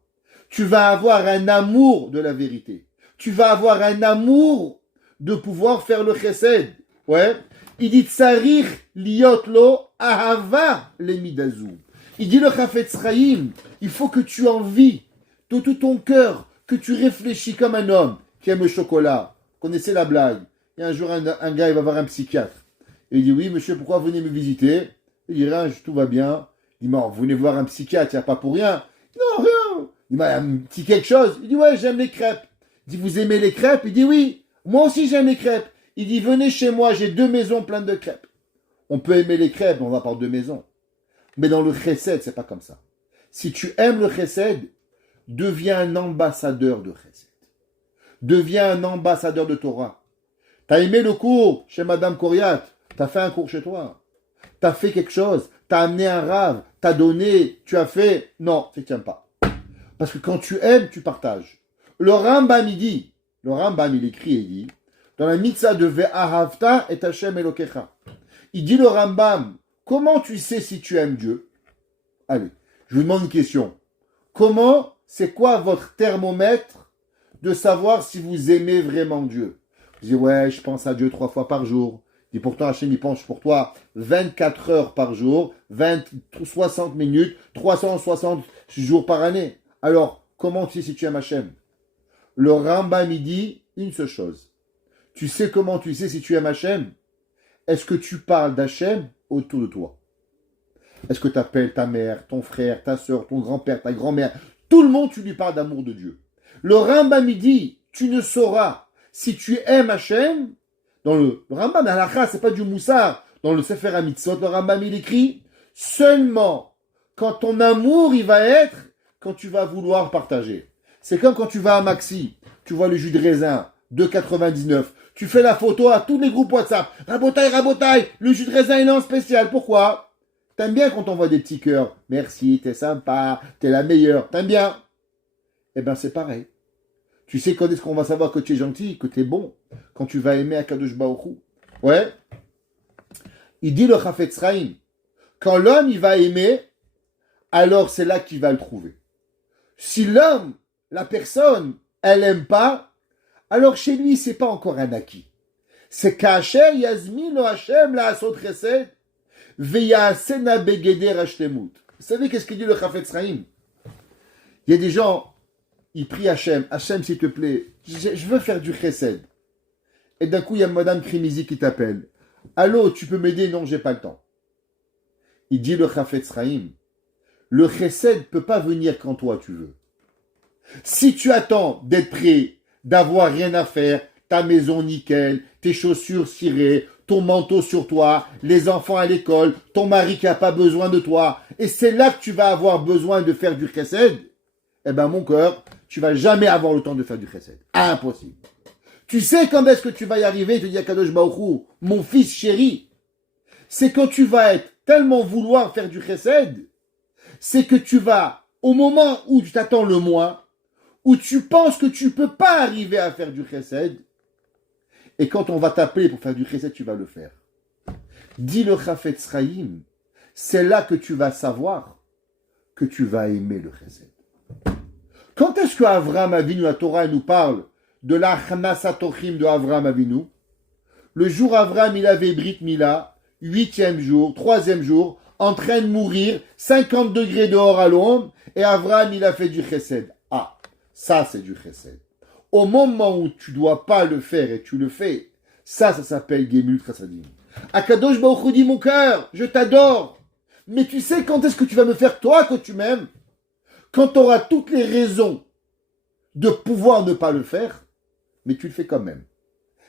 tu vas avoir un amour de la vérité, tu vas avoir un amour de pouvoir faire le chesed. Ouais. Il dit tsarir liot lo ahava lemidazou. Il dit le Chafetz Chaim, il faut que tu envies de tout ton cœur, que tu réfléchis comme un homme qui aime le chocolat. Connaissez la blague? Et un jour, un gars, il va voir un psychiatre. Et il dit, oui, monsieur, pourquoi vous venez me visiter? Il dit, rien, tout va bien. Il dit, mais vous venez voir un psychiatre, il n'y a pas pour rien. Il dit, non, rien. Il dit, mais un petit quelque chose. Il dit, ouais, j'aime les crêpes. Il dit, vous aimez les crêpes? Il dit, oui, moi aussi j'aime les crêpes. Il dit, venez chez moi, j'ai 2 maisons pleines de crêpes. On peut aimer les crêpes, on va par 2 maisons. Mais dans le chesed, c'est pas comme ça. Si tu aimes le chesed, deviens un ambassadeur de chesed. Deviens un ambassadeur de Torah. T'as aimé le cours chez Madame Coriat, t'as fait un cours chez toi. T'as fait quelque chose, t'as amené un rave, t'as donné, tu as fait. Non, tu ne tiens pas. Parce que quand tu aimes, tu partages. Le Rambam, il dit, le Rambam, il écrit et il dit, dans la mitzvah de Ve'ahavta et Hashem Elokecha, il dit le Rambam, comment tu sais si tu aimes Dieu? Allez, je vous demande une question. Comment, c'est quoi votre thermomètre de savoir si vous aimez vraiment Dieu? Je dis, ouais, je pense à Dieu 3 fois par jour. Je dis, pourtant, Hachem, il pense pour toi 24 heures par jour, 60 minutes, 360 jours par année. Alors, comment tu sais si tu aimes Hachem? Le Rambam, il dit une seule chose. Tu sais comment tu sais si tu aimes Hachem? Est-ce que tu parles d'Hachem autour de toi? Est-ce que tu appelles ta mère, ton frère, ta soeur, ton grand-père, ta grand-mère? Tout le monde, tu lui parles d'amour de Dieu. Le Rambam, il dit, tu ne sauras si tu aimes Hachem, dans le Rambam, Halakha, c'est pas du moussard. Dans le Sefer HaMitzvot, le Rambam, il écrit, seulement quand ton amour, il va être, quand tu vas vouloir partager. C'est comme quand tu vas à Maxi, tu vois le jus de raisin, 2,99. Tu fais la photo à tous les groupes WhatsApp. Rabotaille, le jus de raisin, il est en spécial. Pourquoi? T'aimes bien quand on voit des petits cœurs. Merci, t'es sympa, t'es la meilleure. T'aimes bien? Eh bien, c'est pareil. Tu sais quand est-ce qu'on va savoir que tu es gentil, que tu es bon? Quand tu vas aimer Akadosh Baruch Hu. Ouais. Il dit le Chafetz Chaim, quand l'homme il va aimer, alors c'est là qu'il va le trouver. Si l'homme, la personne, elle n'aime pas, alors chez lui, c'est pas encore un acquis. C'est qu'Hashem Yazmin lo Hashem la asot chesed veyasena begeder hashlemut. Vous savez qu'est-ce qu'il dit le Chafetz Chaim? Il y a des gens, ils prient Hachem, Hachem s'il te plaît, je veux faire du chesed. Et d'un coup, il y a Madame Krimizi qui t'appelle. Allô, tu peux m'aider? Non, j'ai pas le temps. Il dit le Chafetz Chaim, le chesed ne peut pas venir quand toi tu veux. Si tu attends d'être prêt, d'avoir rien à faire, ta maison nickel, tes chaussures cirées, ton manteau sur toi, les enfants à l'école, ton mari qui n'a pas besoin de toi, et c'est là que tu vas avoir besoin de faire du chesed, eh ben mon cœur, tu vas jamais avoir le temps de faire du chesed. Impossible. Tu sais quand est-ce que tu vas y arriver, te dit Akadosh Baruch Hu, mon fils chéri, c'est quand tu vas être tellement vouloir faire du chesed, c'est que tu vas, au moment où tu t'attends le moins, où tu penses que tu ne peux pas arriver à faire du chesed, et quand on va t'appeler pour faire du chesed, tu vas le faire. Dis le Chafetz Chaim, c'est là que tu vas savoir que tu vas aimer le chesed. Quand est-ce que Avraham Avinu, la Torah, nous parle de la Chanasatochim de Avraham Avinu? Le jour Avraham, il avait Brit Mila, 8e jour, 3e jour, en train de mourir, 50 degrés dehors à l'ombre, et Avraham, il a fait du chesed. Ah, ça c'est du chesed. Au moment où tu ne dois pas le faire et tu le fais, ça s'appelle Gemut Chassadim. Akadosh Baruch Hu dit, mon cœur, je t'adore, mais tu sais quand est-ce que tu vas me faire toi que tu m'aimes? Quand tu auras toutes les raisons de pouvoir ne pas le faire, mais tu le fais quand même.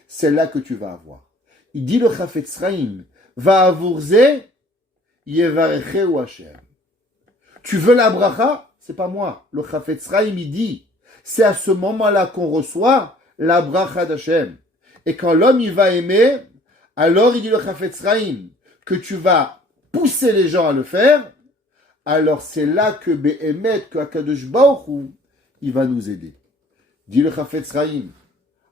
C'est là que tu vas avoir. Il dit le Chafetz Chaim, va avurze, yevarecheu Hashem. Tu veux la bracha? C'est pas moi. Le Chafetz Chaim, il dit, c'est à ce moment-là qu'on reçoit la bracha d'Hashem. Et quand l'homme, il va aimer, alors il dit le Chafetz Chaim, que tu vas pousser les gens à le faire, alors c'est là que Be'emet, que Akadosh Baruch Hu, il va nous aider. Dit le Chafetz Chaim,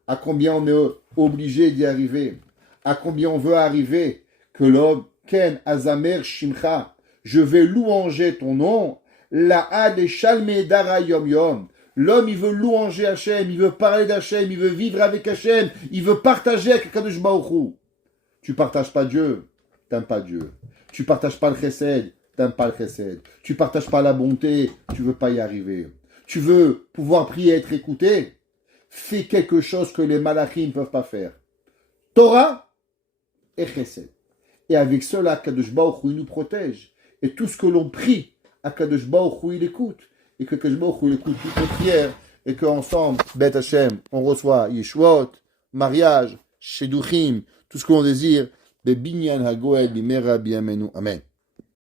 à combien on est obligé d'y arriver, à combien on veut arriver, que l'homme, Ken Azamer Shimcha, je vais louanger ton nom, la Ad Shalme Dara Yom Yom. L'homme, il veut louanger Hachem, il veut parler d'Hachem, il veut vivre avec Hachem, il veut partager avec Akadosh Baruch Hu. Tu partages pas Dieu, t'aimes pas Dieu. Tu partages pas le chesed, t'aimes pas le chesed. Tu partages pas la bonté, tu veux pas y arriver. Tu veux pouvoir prier et être écouté, fais quelque chose que les malachim ne peuvent pas faire. Torah et chesed. Et avec cela, Akadosh Baruch Hu, il nous protège. Et tout ce que l'on prie, Akadosh Baruch Hu, il écoute. Et que Akadosh Baruch Hu, il écoute toutes nos prières. Et qu'ensemble, Bet Hashem, on reçoit Yeshuot, mariage, Sheduchim, tout ce que l'on désire. Be binyan hagoel bimera biamenu. Amen.